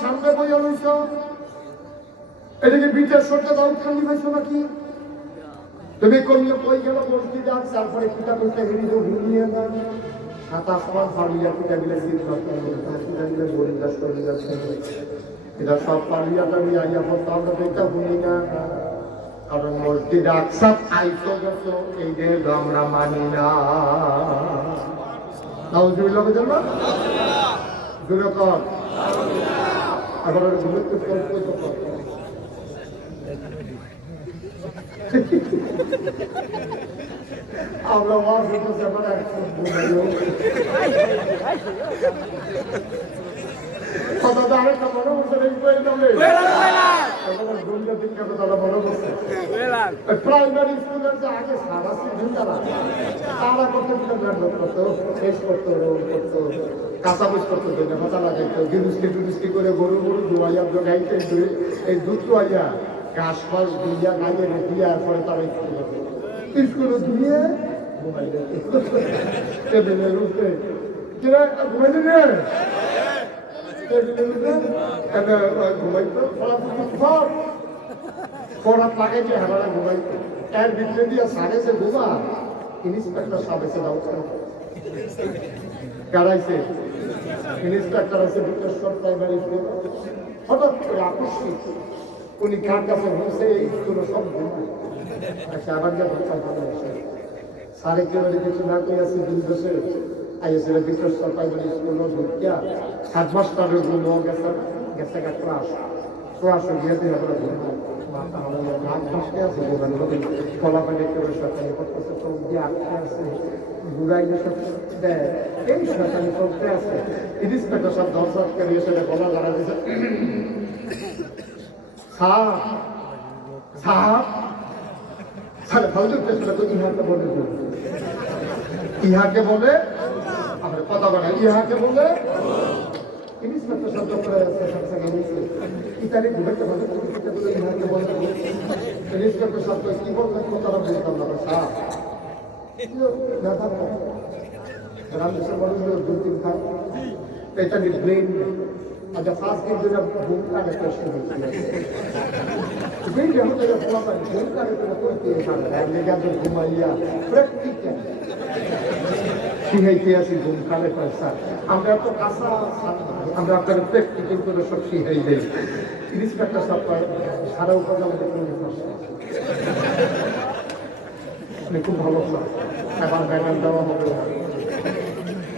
সামনে বইয়া রয়েছ এটাকে বিটের সরকার দাউদ খালি পাইছো নাকি তুমি করলে কই গেল মসজিদে আর তারপরে পিতা করতে গেলি তো ঘুমিয়ে না 27 বার পালিয়া পিতা গেলে পিতা গেলে বলিদাস করে যাচ্ছে এটা সব পালিয়াটা নিয়ে আইয়া পড়তে আমরা দেখতে ভুলি না কারণ মসজিদ আকসা আইতো গেছো এই যে আমরা মানি না নাউজুবিল্লাহ বলেন না জোরে কর আবার জোরে তো কর আমরা ওয়াজ করতে পারি কথা তো আরেকটা মনে হচ্ছে এই বই নামে প্রাইমারি স্কুলের যে আগে সারা সিজন তারা করতে করতো শেষ করতো করতো কাঁচা বুঝ করতো কথা লাগাইতো গিরুস্তি করে গরু গরু ধোয়াইয়া গাইতে এই দুধ ধোয়াইয়া ঘাস ফাস দিয়া গাইয়ে দিয়া পরে তারা স্কুলে দিয়ে টেবিলের উপরে ঘুমাইলে ঘুমাইতো ফরাত লাগাইছে হারারা ঘুমাইতো এর ভিতরে দিয়ে সাড়ে যে ঘুমা ইন্সপেক্টর সাহেব এসে দাও কারাইছে ইন্সপেক্টর আছে বিকেশ্বর প্রাইমারি স্কুল হঠাৎ করে আকস্মিক উনি কার কাছে বসে এই স্কুলে সব ঘুমায় আচ্ছা আবার যা সাড়ে কেউ কিছু না করে আছে দুই বছর আইএসএল বিকেশ্বর প্রাইমারি স্কুল ঢুকিয়া হেডমাস্টারের রুম গেছে গেছে ক্লাস ক্লাস গিয়ে দিয়ে আমরা ঘুমাই নাক বসতে আছে কলা পানি করে সরকারি করতেছে তো দিয়ে আটকে আছে ঘুরাইলে সব দেয় এই সরকারি করতে আছে ইন্সপেক্টর সব দর্শক করে এসে গলা লাগা দিয়েছে সাপ সাপ সাড়ে ফালতু চেষ্টা তো ইহাকে বলে ইহাকে বলে আমার কথা বলে ইহাকে বলে ইন্সপেক্টর শব্দ করে ইতালি ঘুরতে বলে ইহাকে বলে ইন্সপেক্টর শব্দ কি বলবেন কথাটা বলতাম না সাপ রামদেশের মানুষগুলো দু তিন খান এটা নি ব্রেন আচ্ছা ফার্স্ট দিন যেটা ঘুম কাটে প্রশ্ন হয়েছিল ব্রেন যখন যেটা বলা হয় ঘুম কাটে করতে হবে ঘুমাইয়া প্র্যাকটিক্যাল শিখাইতে আসি ঘুম কাটে পয়সা আমরা তো কাঁচা আমরা আপনার প্র্যাকটিক্যাল করে সব শিখাই দেই ইন্সপেক্টর সব সারা উপজেলাতে খুব ভালো এখন ব্যানার দেওয়া হবে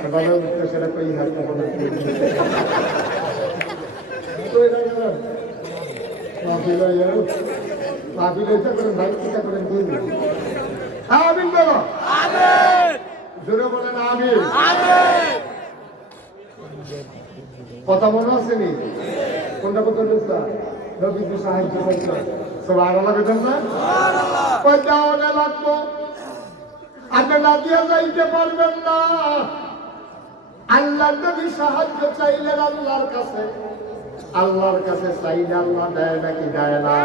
এবার সেটা কই হাতে বলে কথা মনে আছে নি কোনটা কত রবীন্দ্র সাহায্য সব আরো লাগবেন না পয়সা লাগবো আপনারা দিয়ে যাইতে পারবেন না আল্লাহ নবী সাহায্য চাইলেন আল্লাহর কাছে চাইলে আল্লাহ দেয় নাকি দেয় না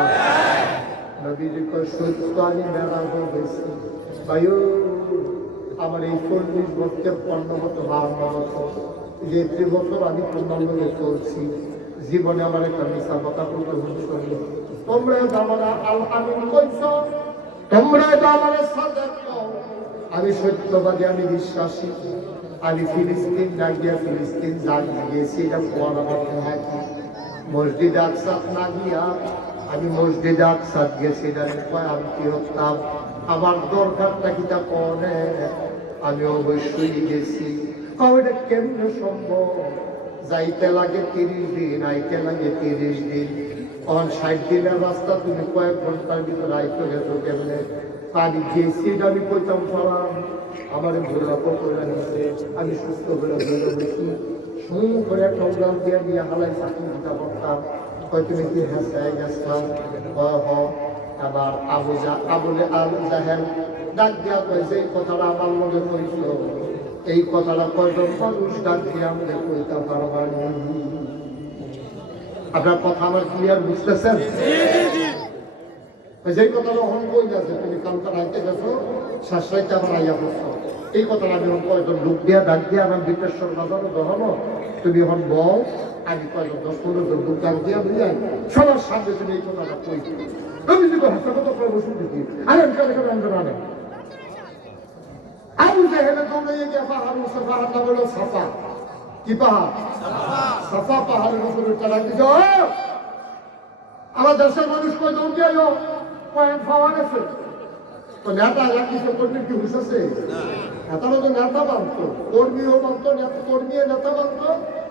নবীজি কই সত্য আমি বেড়াবো বেশি ভাইও আমার এই 40 বছর 50 বছর 52 বছর যে 3 বছর আমি পূর্ণাঙ্গে চলছি জীবনে আমার একটা মিশা কথা বলতে হচ্ছে তোমরা জামানা আল আমিন কইছ তোমরা আমার সাথে আমি সত্যবাদী আমি বিশ্বাসী আমি ফিলিস্তিন ডাক দিয়া ফিলিস্তিন জাগ গিয়েছি এটা পড়াবার থাকি মসজিদ আকসাদ না গিয়া আমি মসজিদ আকসাদ গেছি আমি কি হতাম আমার দরকারটা কিতা কনে আমি অবশ্যই গেছি এটা কেমনে সম্ভব যাইতে লাগে 30 দিন আইতে লাগে 30 দিন 60 দিনের রাস্তা তুমি কয়েক ঘন্টার ভিতরে আইতে গেছো কেমনে পানি গেছি আমি কইতাম পালাম আমার ভোলা করে নিচ্ছে আমি সুস্থ করে ভুলে গেছি শুন করে একটা উড়ান দিয়ে দিয়ে হালাই চাকরি দিতে পারতাম হয়তো তুমি কি হ্যাঁ গেছিলাম আবার আবুলে আবু জাহেল ডাক দিয়া কয়েছে এই কথাটা আমার মনে কইছিল এই কথাটা কয়জন মানুষ ডাক দিয়ে আমাদের কইতে পারবার আপনার কথা আমার ক্লিয়ার বুঝতেছেন যেই কথাটা অহন বই গেছে তুমি কালকে রাইতে গেছো শাসরাইতে আবার আইয়া বসছো এই কথাটা আমি কয়েকজন লোক দিয়া ডাক দিয়া আমার বিকেশ্বর বাজারে ধরানো তুমি এখন বল আমি কয়েকজন 10-15 জন লোক ডাক দিয়া বুঝাই সবার সামনে তুমি এই কথাটা কই আমি যদি হাসা কথা করে বসে দিচ্ছি আরে কালে কালে আমরা আনে আবু জাহেলে দৌড়াইয়া গিয়া পাহাড় উঠছে পাহাড় নাম হলো সাফা কি পাহাড় সাফা পাহাড়ের উপরে ডাক দিছে আমার দেশের মানুষ কই দৌড় দিও পয়েন্ট পাওয়া গেছে তো নেতা কিছু কর্মীর কি হুশ আছে নেতারও তো নেতা বানত কর্মীও বানত কর্মী নেতা বানত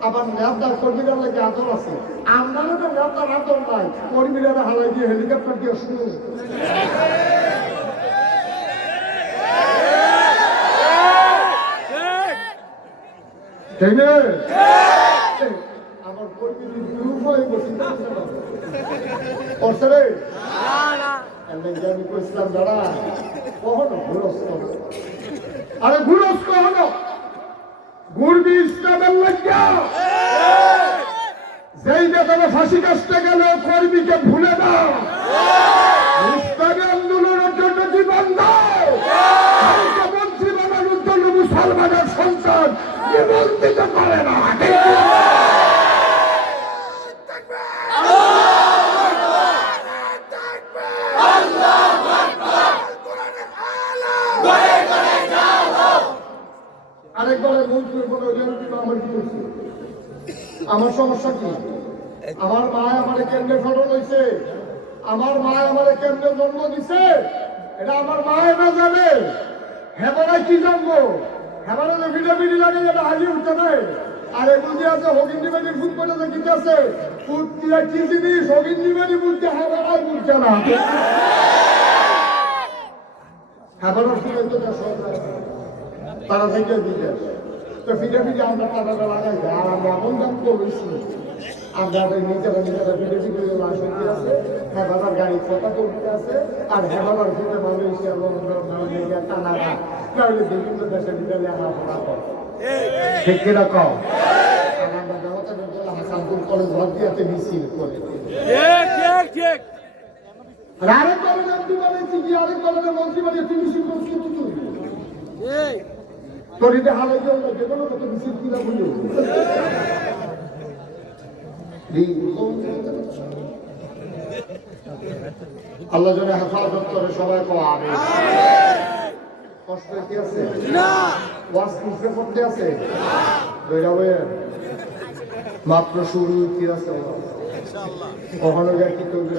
আবার নেতা কর্মীরা লাগে আদর আছে আমরাও তো নেতার আদর নাই কর্মীরা হালাই দিয়ে হেলিকপ্টার দিয়ে শুরু আমার কর্মী গ্রুপ হয়ে বসে আমি কইছিলাম দাদা কখনো ঘুরস আরে ঘুরস কখনো ঘুরবি ইসলামের লাগিয়া যেই বেতনে ফাঁসি কাটতে গেল কর্মীকে ভুলে দাও ইসলামী আন্দোলনের জন্য জীবন দাও মন্ত্রী বানানোর জন্য মুসলমানের সন্তান জীবন দিতে পারে না আমার সমস্যা কি? আমার মা আমারে কেন্দ্রে ফেরত হয়েছে, আমার মা আমারে কেন্দ্রে জন্ম দিছে, এটা আমার মায়ের না জানে। হেবারা কি জানবো? হেবারা যে ভিটামিনি লাগে এটা হাজির উঠতে নাই। আর এগুলো যে আছে হগিন্দি বেদি ফুট করে যে কি আছে ফুট দিয়ে কি জিনিস হগিন্দি বেদি বুঝতে হেবারাই বুঝছে না। হেবারার ফুলের তো তারা থেকে বিদেশ তো ফিরে ফিরে আমরা টাকাটা লাগাই আর আমরা এমন দাম করেছি আমরা নিজেরা ফিরে ফিরে আসতে আছে হেবাদার গাড়ি কথা করতে আছে আর হেবাদার ফিরে মালয়েশিয়া লন্ডন কানাডা তাহলে বিভিন্ন দেশে ভিতরে লেখাপড়া করে ঠিক কিরকম আর আমরা ব্যবস্থা করতে হাসানপুর কলেজ ভর্তিয়াতে মিছিল করে আর আরেক দলের মন্ত্রী বানিয়েছি কি আরেক দলের মন্ত্রী বানিয়েছি মিছিল করছি তুই তরিতে হালে যে কোনো কত মিছিল কিনা বুঝো আল্লাহ যেন হেফাজত করে সবাই পাবে কষ্ট কি আছে না ওয়াজ কিসে করতে আছে মাত্র শুরু কি আছে কখনো যায় কি তৈরি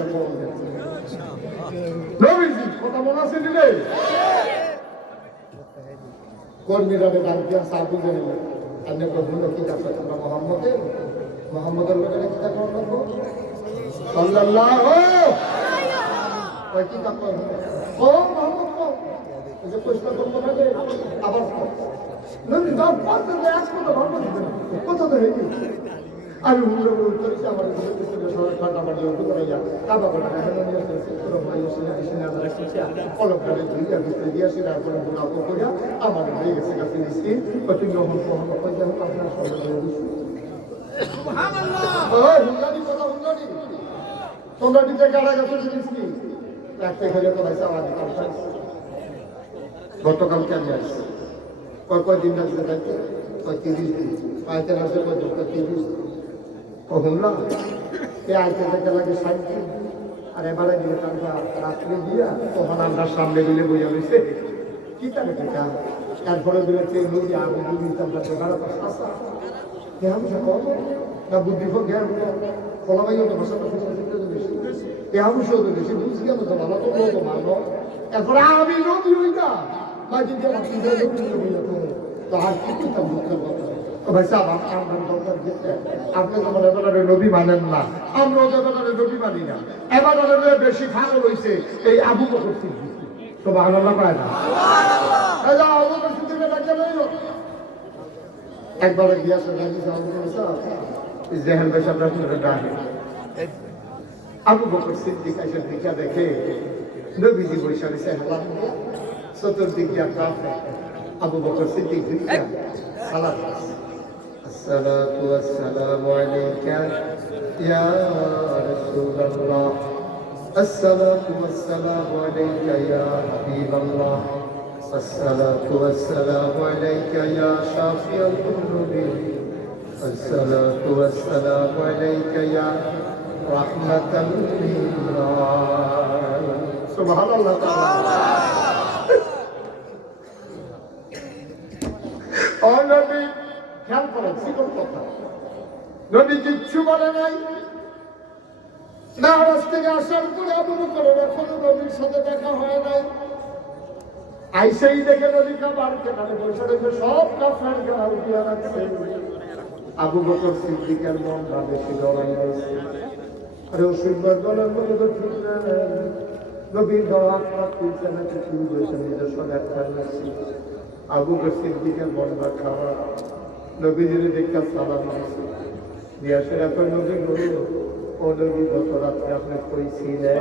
নবীজি কথা মনে আছে দিলে কর্মীরা ডাক দিয়া সাবু জানি আপনি প্রভু কি আছে আমরা মোহাম্মদের লোকেরা কি কথা বলবো সাল্লাল্লাহু ওই কি কথা ও মোহাম্মদ কো এই যে প্রশ্ন করবো না যে আবার নবী দাও পাঁচটা এক কথা ভাবো কত তো হইনি আমি উল্টো উত্তরছি আমার সবাই ঠান্ডা বাড়ি উঠে করে যা কাবা করে হেন নিয়ে আসছে পুরো ভাই এসে এসে আমরা শিখছি কলম করে দুইটা ভিতরে দিয়ে আসি তারপরে গুণাপ করিয়া আমার হয়ে গেছে কাছে নিচ্ছি তুমি যখন কখন কখন যেন আপনার সবাই হুন্ডানি কথা হুন্ডানি তোমরা দিতে গাড়া গেছো জিনিস কি একটা খেলে তো ভাই সাবাদি গতকালকে আমি আসছি কয়দিন লাগবে যাইতে 30 দিন পাইতে আসে 30 কখন না এ আইতে যেতে লাগে 60 দিন আর এবারে গিয়ে আমরা রাত্রে দিয়া তখন আমরা সামনে গেলে বোঝা গেছে কি তাকে টাকা এরপরে বলেছে নদী আগুন যদি আমরা জোগাড় তো আসা কেমন সে কম না বুদ্ধি হোক জ্ঞান ফলাবাই হতো ভাষাটা বেশি কেমন সে হতো বেশি বুঝছি কেন তো ভালো তো বলতো মানব এরপরে আমি নদী হইতা বা যদি আমার চিন্তা তো আর কি করতাম দুঃখের কথা ভাই সাহেব আপনার দরকার আপনি তো মনে করেন নবী মানেন না আমরা ওদের নবী মানি না এবার ওদের বেশি খারাপ হয়েছে এই আবু বকর সিদ্দিক তো আল্লাহ পায় না আবু বকর সিদ্দিকের ডাকে লইল একবার গিয়াছে জেহেল ভাই সাহেব ডাকে আবু বকর সিদ্দিক এসে দিকে দেখে নবীজি বৈশা দিছে হেলাম চতুর্দিক দিয়া আবু বকর সিদ্দিক সালাত الصلاة والسلام عليك يا رسول الله الصلاة والسلام عليك يا حبيب الله الصلاة والسلام عليك يا شافي الذنوب الصلاة والسلام عليك يا رحمة لله سبحان الله تعالى और नबी খেয়াল করেন শিকল কথা নবী কিচ্ছু বলে নাই মেরাজ থেকে আসার পরে আবু বকরের এখনো নবীর সাথে দেখা হয় নাই আইসেই দেখে নবী কাবার কেনারে বসে রয়েছে সব কাফের গলা উঠিয়ে রাখছে আবু বকর সিদ্দিকের মনটা বেশি জড়াই রয়েছে আরে ও সুন্দর গলার মধ্যে তো ঠিক নবীর গলা আপনার তুলছে না কিছু হয়েছে নিজের সঙ্গে খেয়াল রাখছি আবু বকর সিদ্দিকের মনটা খারাপ নবীজির দেখতে সালাম দিয়েছে দিয়া সেরা করে নবী বলল ও নবী গত রাত্রে আপনি কইছিলেন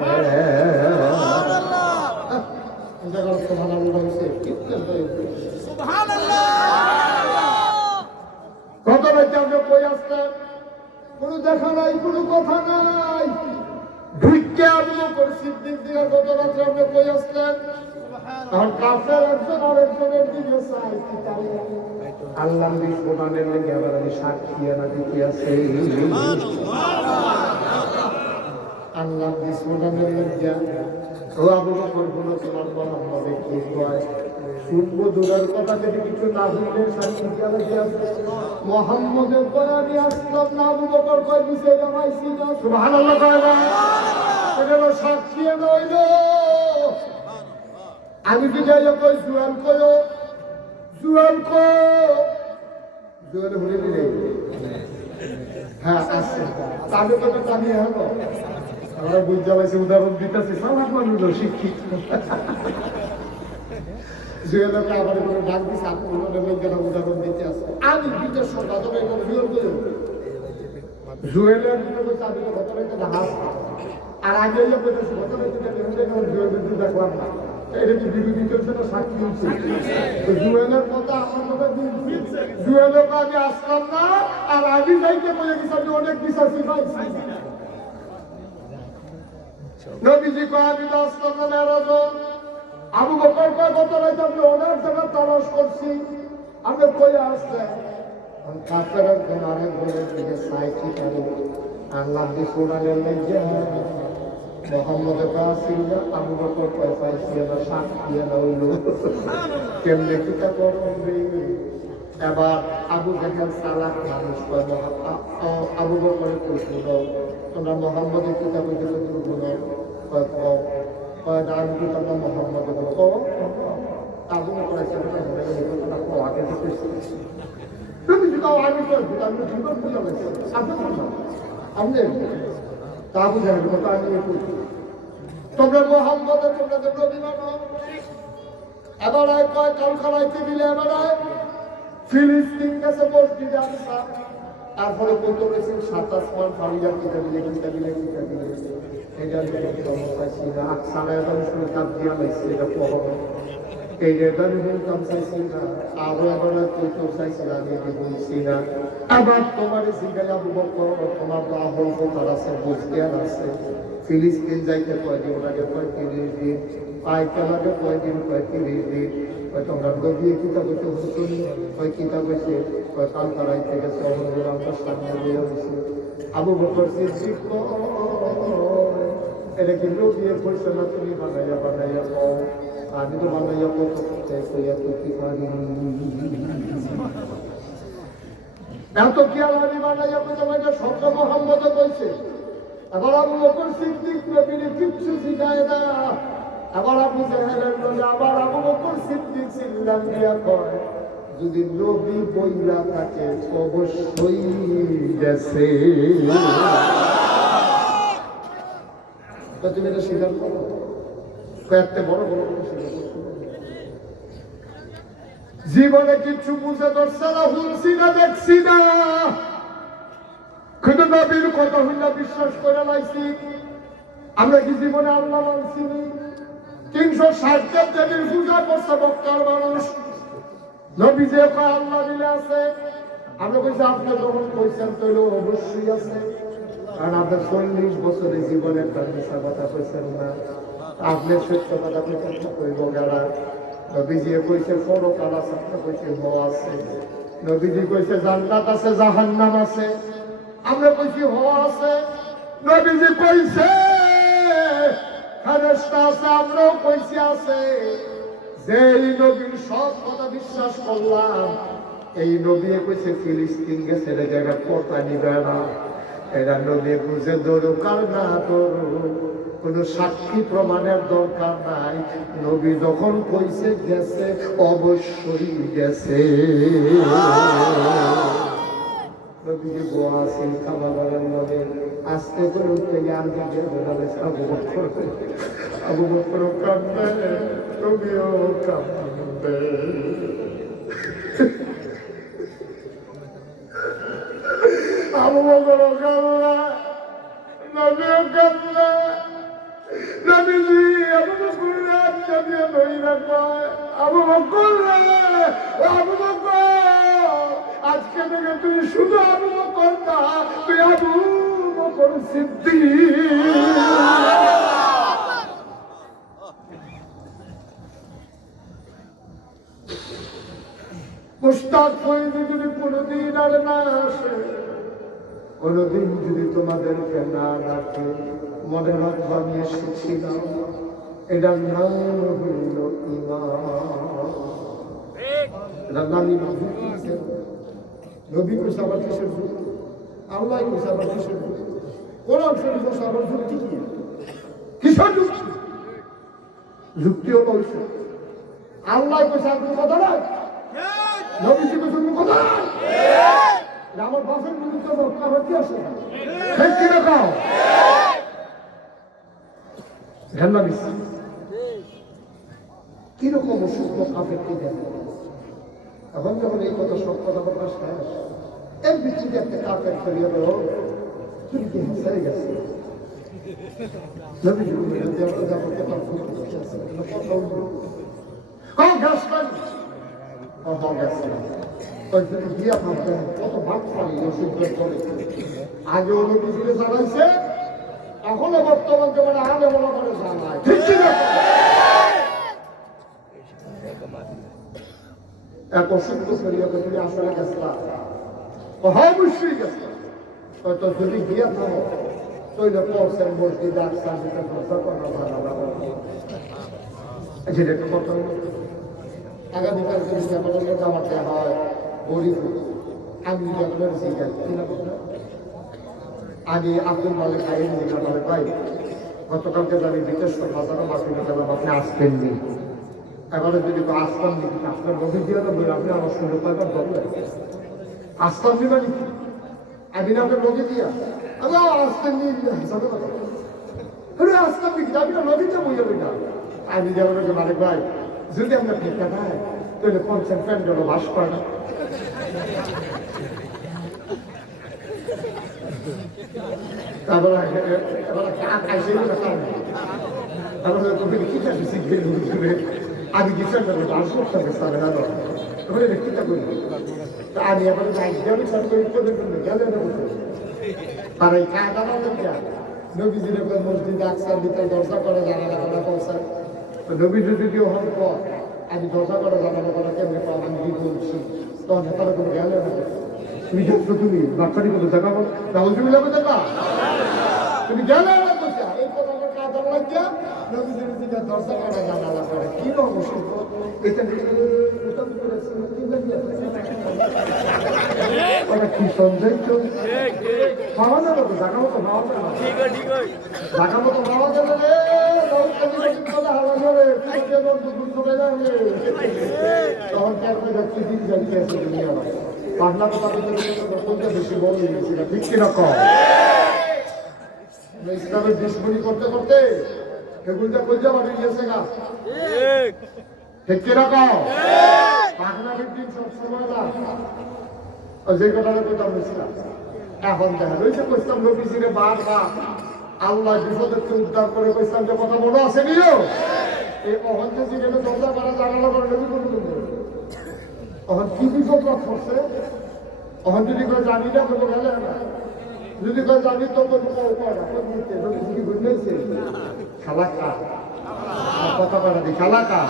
কত রাত্রে আপনি কই আসলেন কোনো দেখা নাই কোনো কথা নাই ঢুকে আবু বকর সিদ্দিক দিয়া গত রাত্রে আপনি কই আসলেন আর কাফের একজন আরেকজনের দিকে চাই আল্লাহ বিশ্ববানের লেগে আবার আমি সাক্ষী আনা দিতে আছে আল্লাহ বিশ্ববানের লেগে ও আবু বকর বলো তোমার মোহাম্মদ কি শুনবো দূরের কথা যদি কিছু না হইলে সাক্ষী দিয়ে আসবে মোহাম্মদের পরে আমি আসলাম না আবু বকর কয় দিছে এটা পাইছি না সুবহানাল্লাহ কয় না এটা সাক্ষী নইল আমি কি যাই কই জুয়ান কয়ো জুয়ান কো জুয়ান হলে দিলে হ্যাঁ আসছে তাহলে তো আমি হলো আমরা বুঝতে পারছি উদাহরণ দিতেছি সবাই মানুষ শিক্ষিত জুয়েলকে আবার কোনো ডাক দিচ্ছে আপনি লোকেরা উদাহরণ দিতে আসছে আমি বিদেশ সরকার জুয়েল করি জুয়েলের আমি ঘটনা হাস আর আগে ঘটনা জুয়েল দেখলাম না এটা কি বিরোধী চলছে না সাক্ষী হচ্ছে জুয়েলের কথা আমার কথা জুয়েলের আমি আসলাম না আর আমি যাইতে বলে গেছি আমি অনেক বিশ্বাসী পাইছি নবীজি কয় আমি তো আসলাম না মেরাজ আবু বকর কয় গত রাতে আমি অনেক জায়গা তালাশ করছি আমি কই আসলে কাফেরের আরেক বলের দিকে সাইকি পারি আল্লাহ দিয়ে সোনালের লেগে মোহাম্মদের কাছিল আবু বকর কয় পাইছি না সাক্ষী না হইল কেমনে কিতা করবে এবার আবু জাহেল সালাক মানুষ কয় আবু বকরের কইছিল তোমরা মোহাম্মদের কিতাব হইতে দুর্গুণ কয় কয় ডাক দিতে আমরা মোহাম্মদ বলতো আবু বকর সাহেব কথা কো আগে থেকে তুমি যদি আমি করব আমি জীবন বুঝা গেছে আপনি আবু জাহেল কথা আমি কইছি তোমরা মোহাম্মদের তোমরা নবী মানো এবার কয় কালখানাইতে মিলে এবার ফিলিস্তিন কাছে মসজিদে আসা তারপরে কত রয়েছে 27 মান ফারিয়ার কিতাব দিলে এটা চাইছি না আকসানা একদম শুনে কাপ দিয়া লাগছে এটা পড়ো এই রেগান বলতাম চাইছি না আরো এবার কইতেও চাইছি না আমি বলছি না আবার তোমার জিজ্ঞাসা আবু বকর তোমার তো আহল ফোকার আছে বুঝতে আছে ফিলিস্তিন যাইতে কয়দিন লাগে 35 দিন পাইতে লাগে কয়দিন 35 দিন তোমরা গভীর কিতাব হইতে হুসুন ওই কিতাব হইছে ওই কালকারাই থেকে সহজের আমরা সামনে দিয়ে হয়েছে আবু বকর সিদ্দিক এটা কি লোক দিয়ে পয়সা না তুমি বানাইয়া পাও আমি তো বানাইয়া কত কি পারি এত কি আমি বানাইয়া কত শব্দ মোহাম্মদ কইছে আবার আবু বকর সিদ্দিক নবীর কিচ্ছু শিখায় না আবার আবু জাহেলের বলে আবার আবু বকর সিদ্দিক সিল্লাম দিয়া কয় যদি নবী বইলা থাকে অবশ্যই গেছে তুমি এটা স্বীকার করো কয়েকটা বড় বড় জীবনে কিছু বুঝে ধরছে না শুনছি না দেখছি না কিন্তু নবীর কথা হইলা বিশ্বাস করে লাইছি আমরা কি জীবনে আল্লাহ মানছি 360 দেবীর পূজা করছে মক্কার মানুষ নবী যে আল্লাহ দিলে আছে আমরা কইছি আপনি যখন কইছেন তৈল অবশ্যই আছে কারণ আপনার 40 বছরের জীবনে একটা মিশা কথা কইছেন না আপনি সত্য কথা কইছেন কইব গেলা নবীজি কইছে পরকাল আছে কইছে হ আছে নবীজি কইছে জান্নাত আছে জাহান্নাম আছে আমরা কইছি হ আছে নবীজি কইছে ফেরেশতা আছে আমরাও কইছি আছে যেই নবীর সব কথা বিশ্বাস করলাম এই নবী কইছে ফিলিস্তিন গেছে এই জায়গা কথা নিবে না এরা নবী বুঝে দরকার না কোনো সাক্ষী প্রমাণের দরকার নাই নবী যখন কইছে গেছে অবশ্যই গেছে নবীজি গোয়া সিল খাবারের মধ্যে আস্তে করে উঠতে গিয়ে আর দিকে বেড়ালে আবু বকর কাঁদবে তুমিও কাঁদবে আবু বকর কাঁদবে নবীও কাঁদবে নবীজি আবু বকর আচ্ছা দিয়ে নইরা কয় আবু বকর আবু বকর আজকে থেকে তুই শুধু আবু বকর না তুই আবু বকর সিদ্দিক মুশতাক হইতে যদি কোনোদিন আর না আসে কোনোদিন যদি তোমাদেরকে না রাখে মনে রাখবো আমি এসেছিলাম এটার নাম হইল ঈমান রান্নানি মাঝে নবী কইছে আবার কিসের যুক্তি আল্লাহ কইছে আবার কিসের যুক্তি কোরআন শরীফ কইছে আবার যুক্তি কি কিসের যুক্তি যুক্তি হলো আল্লাহ কইছে আর কোনো কথা নাই নবী কইছে কোনো কথা নাই আমার বাসের বিরুদ্ধে আমার কি আছে ঠিক কি রাখাও ঝান্না দিচ্ছি কিরকম অসুস্থ কাপের কি দেন এখন যখন এই কথা সব কথা প্রকাশ শেষ এর ভিত্তিতে একটা কাপের করিয়ে দেব তুমি কি হেসে গেছে আগে অনুভূতি জানাইছে এখনো বর্তমান জীবনে আগে বলা করে জানায় ঠিক না এক অসুস্থ শরীরে তুমি আসলে গেছিলা অবশ্যই গেছিলা হয়তো যদি গিয়ে থাকো তৈলে পড়ছেন মসজিদ আকসার যেটা কথা করা যেটা একটু কথা আগামীকাল যদি আমাদের জামাতে হয় গরিব আমি যেমন আগে আব্দুল মালিক আইন জিজ্ঞাসা ভাই গতকালকে যাবি বিকেশ্বর বাজারে মাসুল গেলাম আপনি আসবেন নি এবারে যদি আসতাম নাকি আপনার নদী দিয়ে তো বলি আপনি আমার সুন্দর পাইবার বললেন আসতাম নি মানে আমি না আপনার নদী দিয়া আমি আসতেন নি আসতাম নাকি আমি না নদীতে বই যাবি না আমি যেমন মালিক ভাই যদি আমরা ফেকা দেয় তাহলে পঞ্চায়েত প্যান্ডেল বাস পায় না তারপরে আমি কিছু ডান্স করতে হবে না চিন্তা করি আমি এখন গেলে তারা এই খাওয়া দাওয়া নবীজির মসজিদ আকসার ভিতরে দরজা করে জানালা করা পৌঁছায় নবীজি যদিও হওয়ার পর আমি দরজা করে জানালা করা কেমনি পাবো আমি কি বলছি তখন তারা কোনো গেলে না তুমি দেখছো তুমি বাচ্চাটি কোনো দেখাবো তাহলে তুমি যাবে দেখা তুমি গেলে না কোথা এই কথা আমার কাজ লাগিয়া নবীজির দিকে দরজা করে জানালা করে কি অবশ্যই এটা কি সন্দেহ পাওয়া যাবে তো দেখা মতো পাওয়া যাবে দেখা মতো পাওয়া যাবে রে তখন ব্যক্তি দিন জানতে আছে দুনিয়া পাটনা কথা বেশি বল নিয়েছিল ঠিক কিনা কম ইসলামের দুশ্মনী করতে করতে এগুলটা কলজা বাড়ি গেছে গা ঠিক কিনা কম পাটনা দিন সব সময় না যে কথাটা কথা বলছিলাম এখন দেখা রয়েছে কইতাম নবীজিরে বারবার আল্লাহ বিপদকে উদ্ধার করে কইতাম যে কথা মনে আছে নিও এই অহন্তে যেখানে দরজা করা জানালা করে নবী করে অহন কি বিপদ করছে অহন যদি কেউ জানি না কোনো গেলে না যদি কেউ জানি তো খেলা কা কথা বলা দি খেলা কা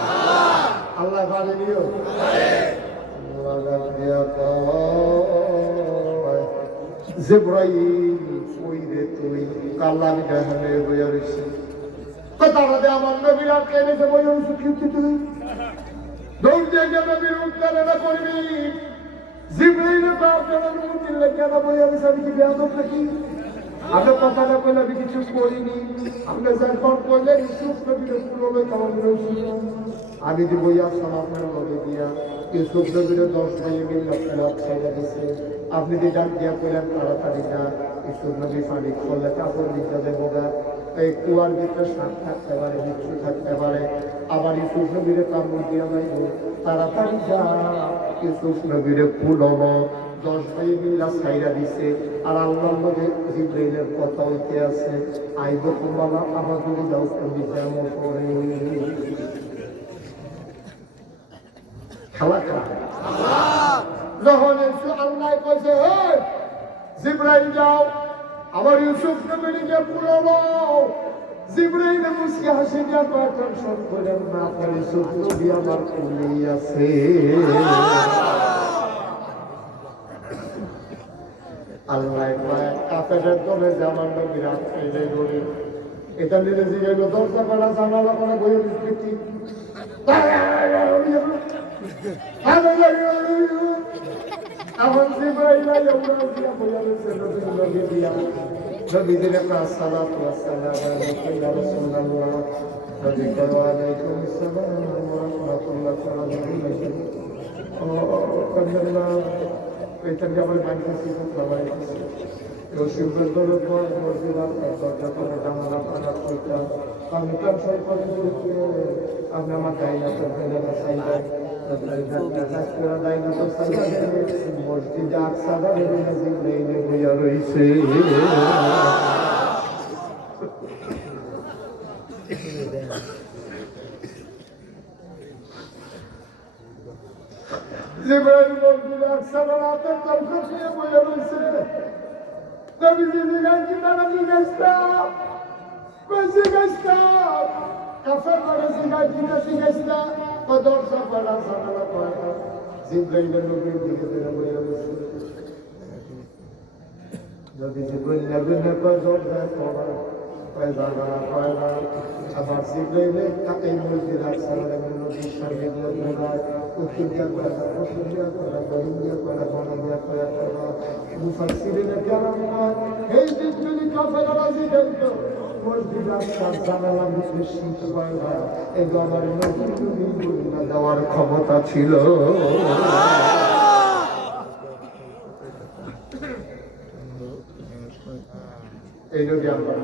আল্লাহ বাড়ি নিও জিবরাইল ওই রে তুই কাল্লা আমি দেখানে বইয়া রইছি তারা দে আমার নবীর আটকে এনেছে বইয়া রইছি কি তুই দৌড় দিয়ে গিয়ে নবীর উদ্ধার না করবি জিবরাইলের বাপ যখন মুতির লেগে না বইয়া রইছি আমি কি বেয়াদব নাকি আমি কথাটা কইলে আমি কিছু করিনি আপনি যখন করলেন ইউসুফ নবীর পুরো কেমন রয়েছি আমি যে বইয়া আপনার লগে দিয়া ইউসুফ নবীর 10 ভাই মিলে ছেড়ে দিছে আপনি যে ডাক দিয়া করলেন তাড়াতাড়ি না ইউসুফ নবী পানি খোলে কাপড় দিতে দেবো না এই কুয়ার ভিতরে সাপ থাকতে পারে বিচ্ছু থাকতে পারে আবার ইউসুফ নবীর কাপড় দিয়া যাইব তাড়াতাড়ি যা ইউসুফ নবীর পুরনো 10 ভাই মিল্লা ছাইরা দিছে আর আল্লাহর লগে জিবরাইলের কথা হইতে আছে আইব তোমরা আমার যদি যাও তুমি যেমন করে খেলা খেলা যখন আল্লাহ কইছে জিবরাইল যাও আমার ইউসুফ নবীকে পুরানো জিবরাইল মুসকি হাসি দিয়া টেনশন করেন না আপনার ইউসুফ নবী আমার কোলেই আছে আল্লাহ কাফেরের দলে জামান নবী রাত খাইলে গড়ে এটা নিলে জিগাইল দরজা করা জানালা করা বইয়ের স্মৃতি এখন জিব্রাইল আইয়া দিয়া বইয়া রয়েছে নবী দিয়া নবীদের আসসালাতু ওয়াসসালামু আলাইকা ইয়া রাসূলুল্লাহ নবী করো আলাইকুম আসসালাম ওয়া রাহমাতুল্লাহি ওয়া বারাকাতুহু ও কন্যা এটা যেমন বাড়িতে সবাই রসিকদের দলের পর মসজিদার দরজা করে জামালা পানা কইতা আমি কাম সব করে বলতে আপনি আমার গাইনা তো ফেলে না সাইডে মসজিদে আকসাদা জিব্রাইল হইয়া রইছে জিব্রাইল মসজিদে আকসাদা রাতের তরফে শুয়ে বইয়া রইছে নবীজি জিজ্ঞাসা তারা জিজ্ঞাসা কইছে জিজ্ঞাসা কাফের করে জিজ্ঞাসা তো দরজা পড়া জানালা পড়া জিব্রাইলের নবীর দিকে ফিরে বইয়া রইছে যদি জিব্রাইল নবীর নেপাল দরজা পড়া পয়দা করা পয়দা আবার জিব্রাইলের কাকে মসজিদ আকসাদা নবীর সঙ্গে বলা উত্তরিয়া করা পশ্চিমিয়া করা দক্ষিণিয়া করা বানাইয়া করা মুফাসসিরিনের কেরামরা এই দিকগুলি কাফেররা জিজ্ঞাসা মসজিদ আকসার জানালা নিশ্চিত পায় না এই আমার নবী দেওয়ার ক্ষমতা ছিল এই নবী আমরা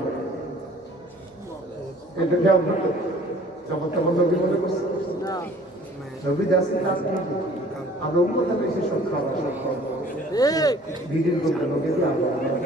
যেমন তেমন নবী মনে করছে নবী দাসী আমরা উন্নত বেশি সব খাবার বিধির করতে নবী আমরা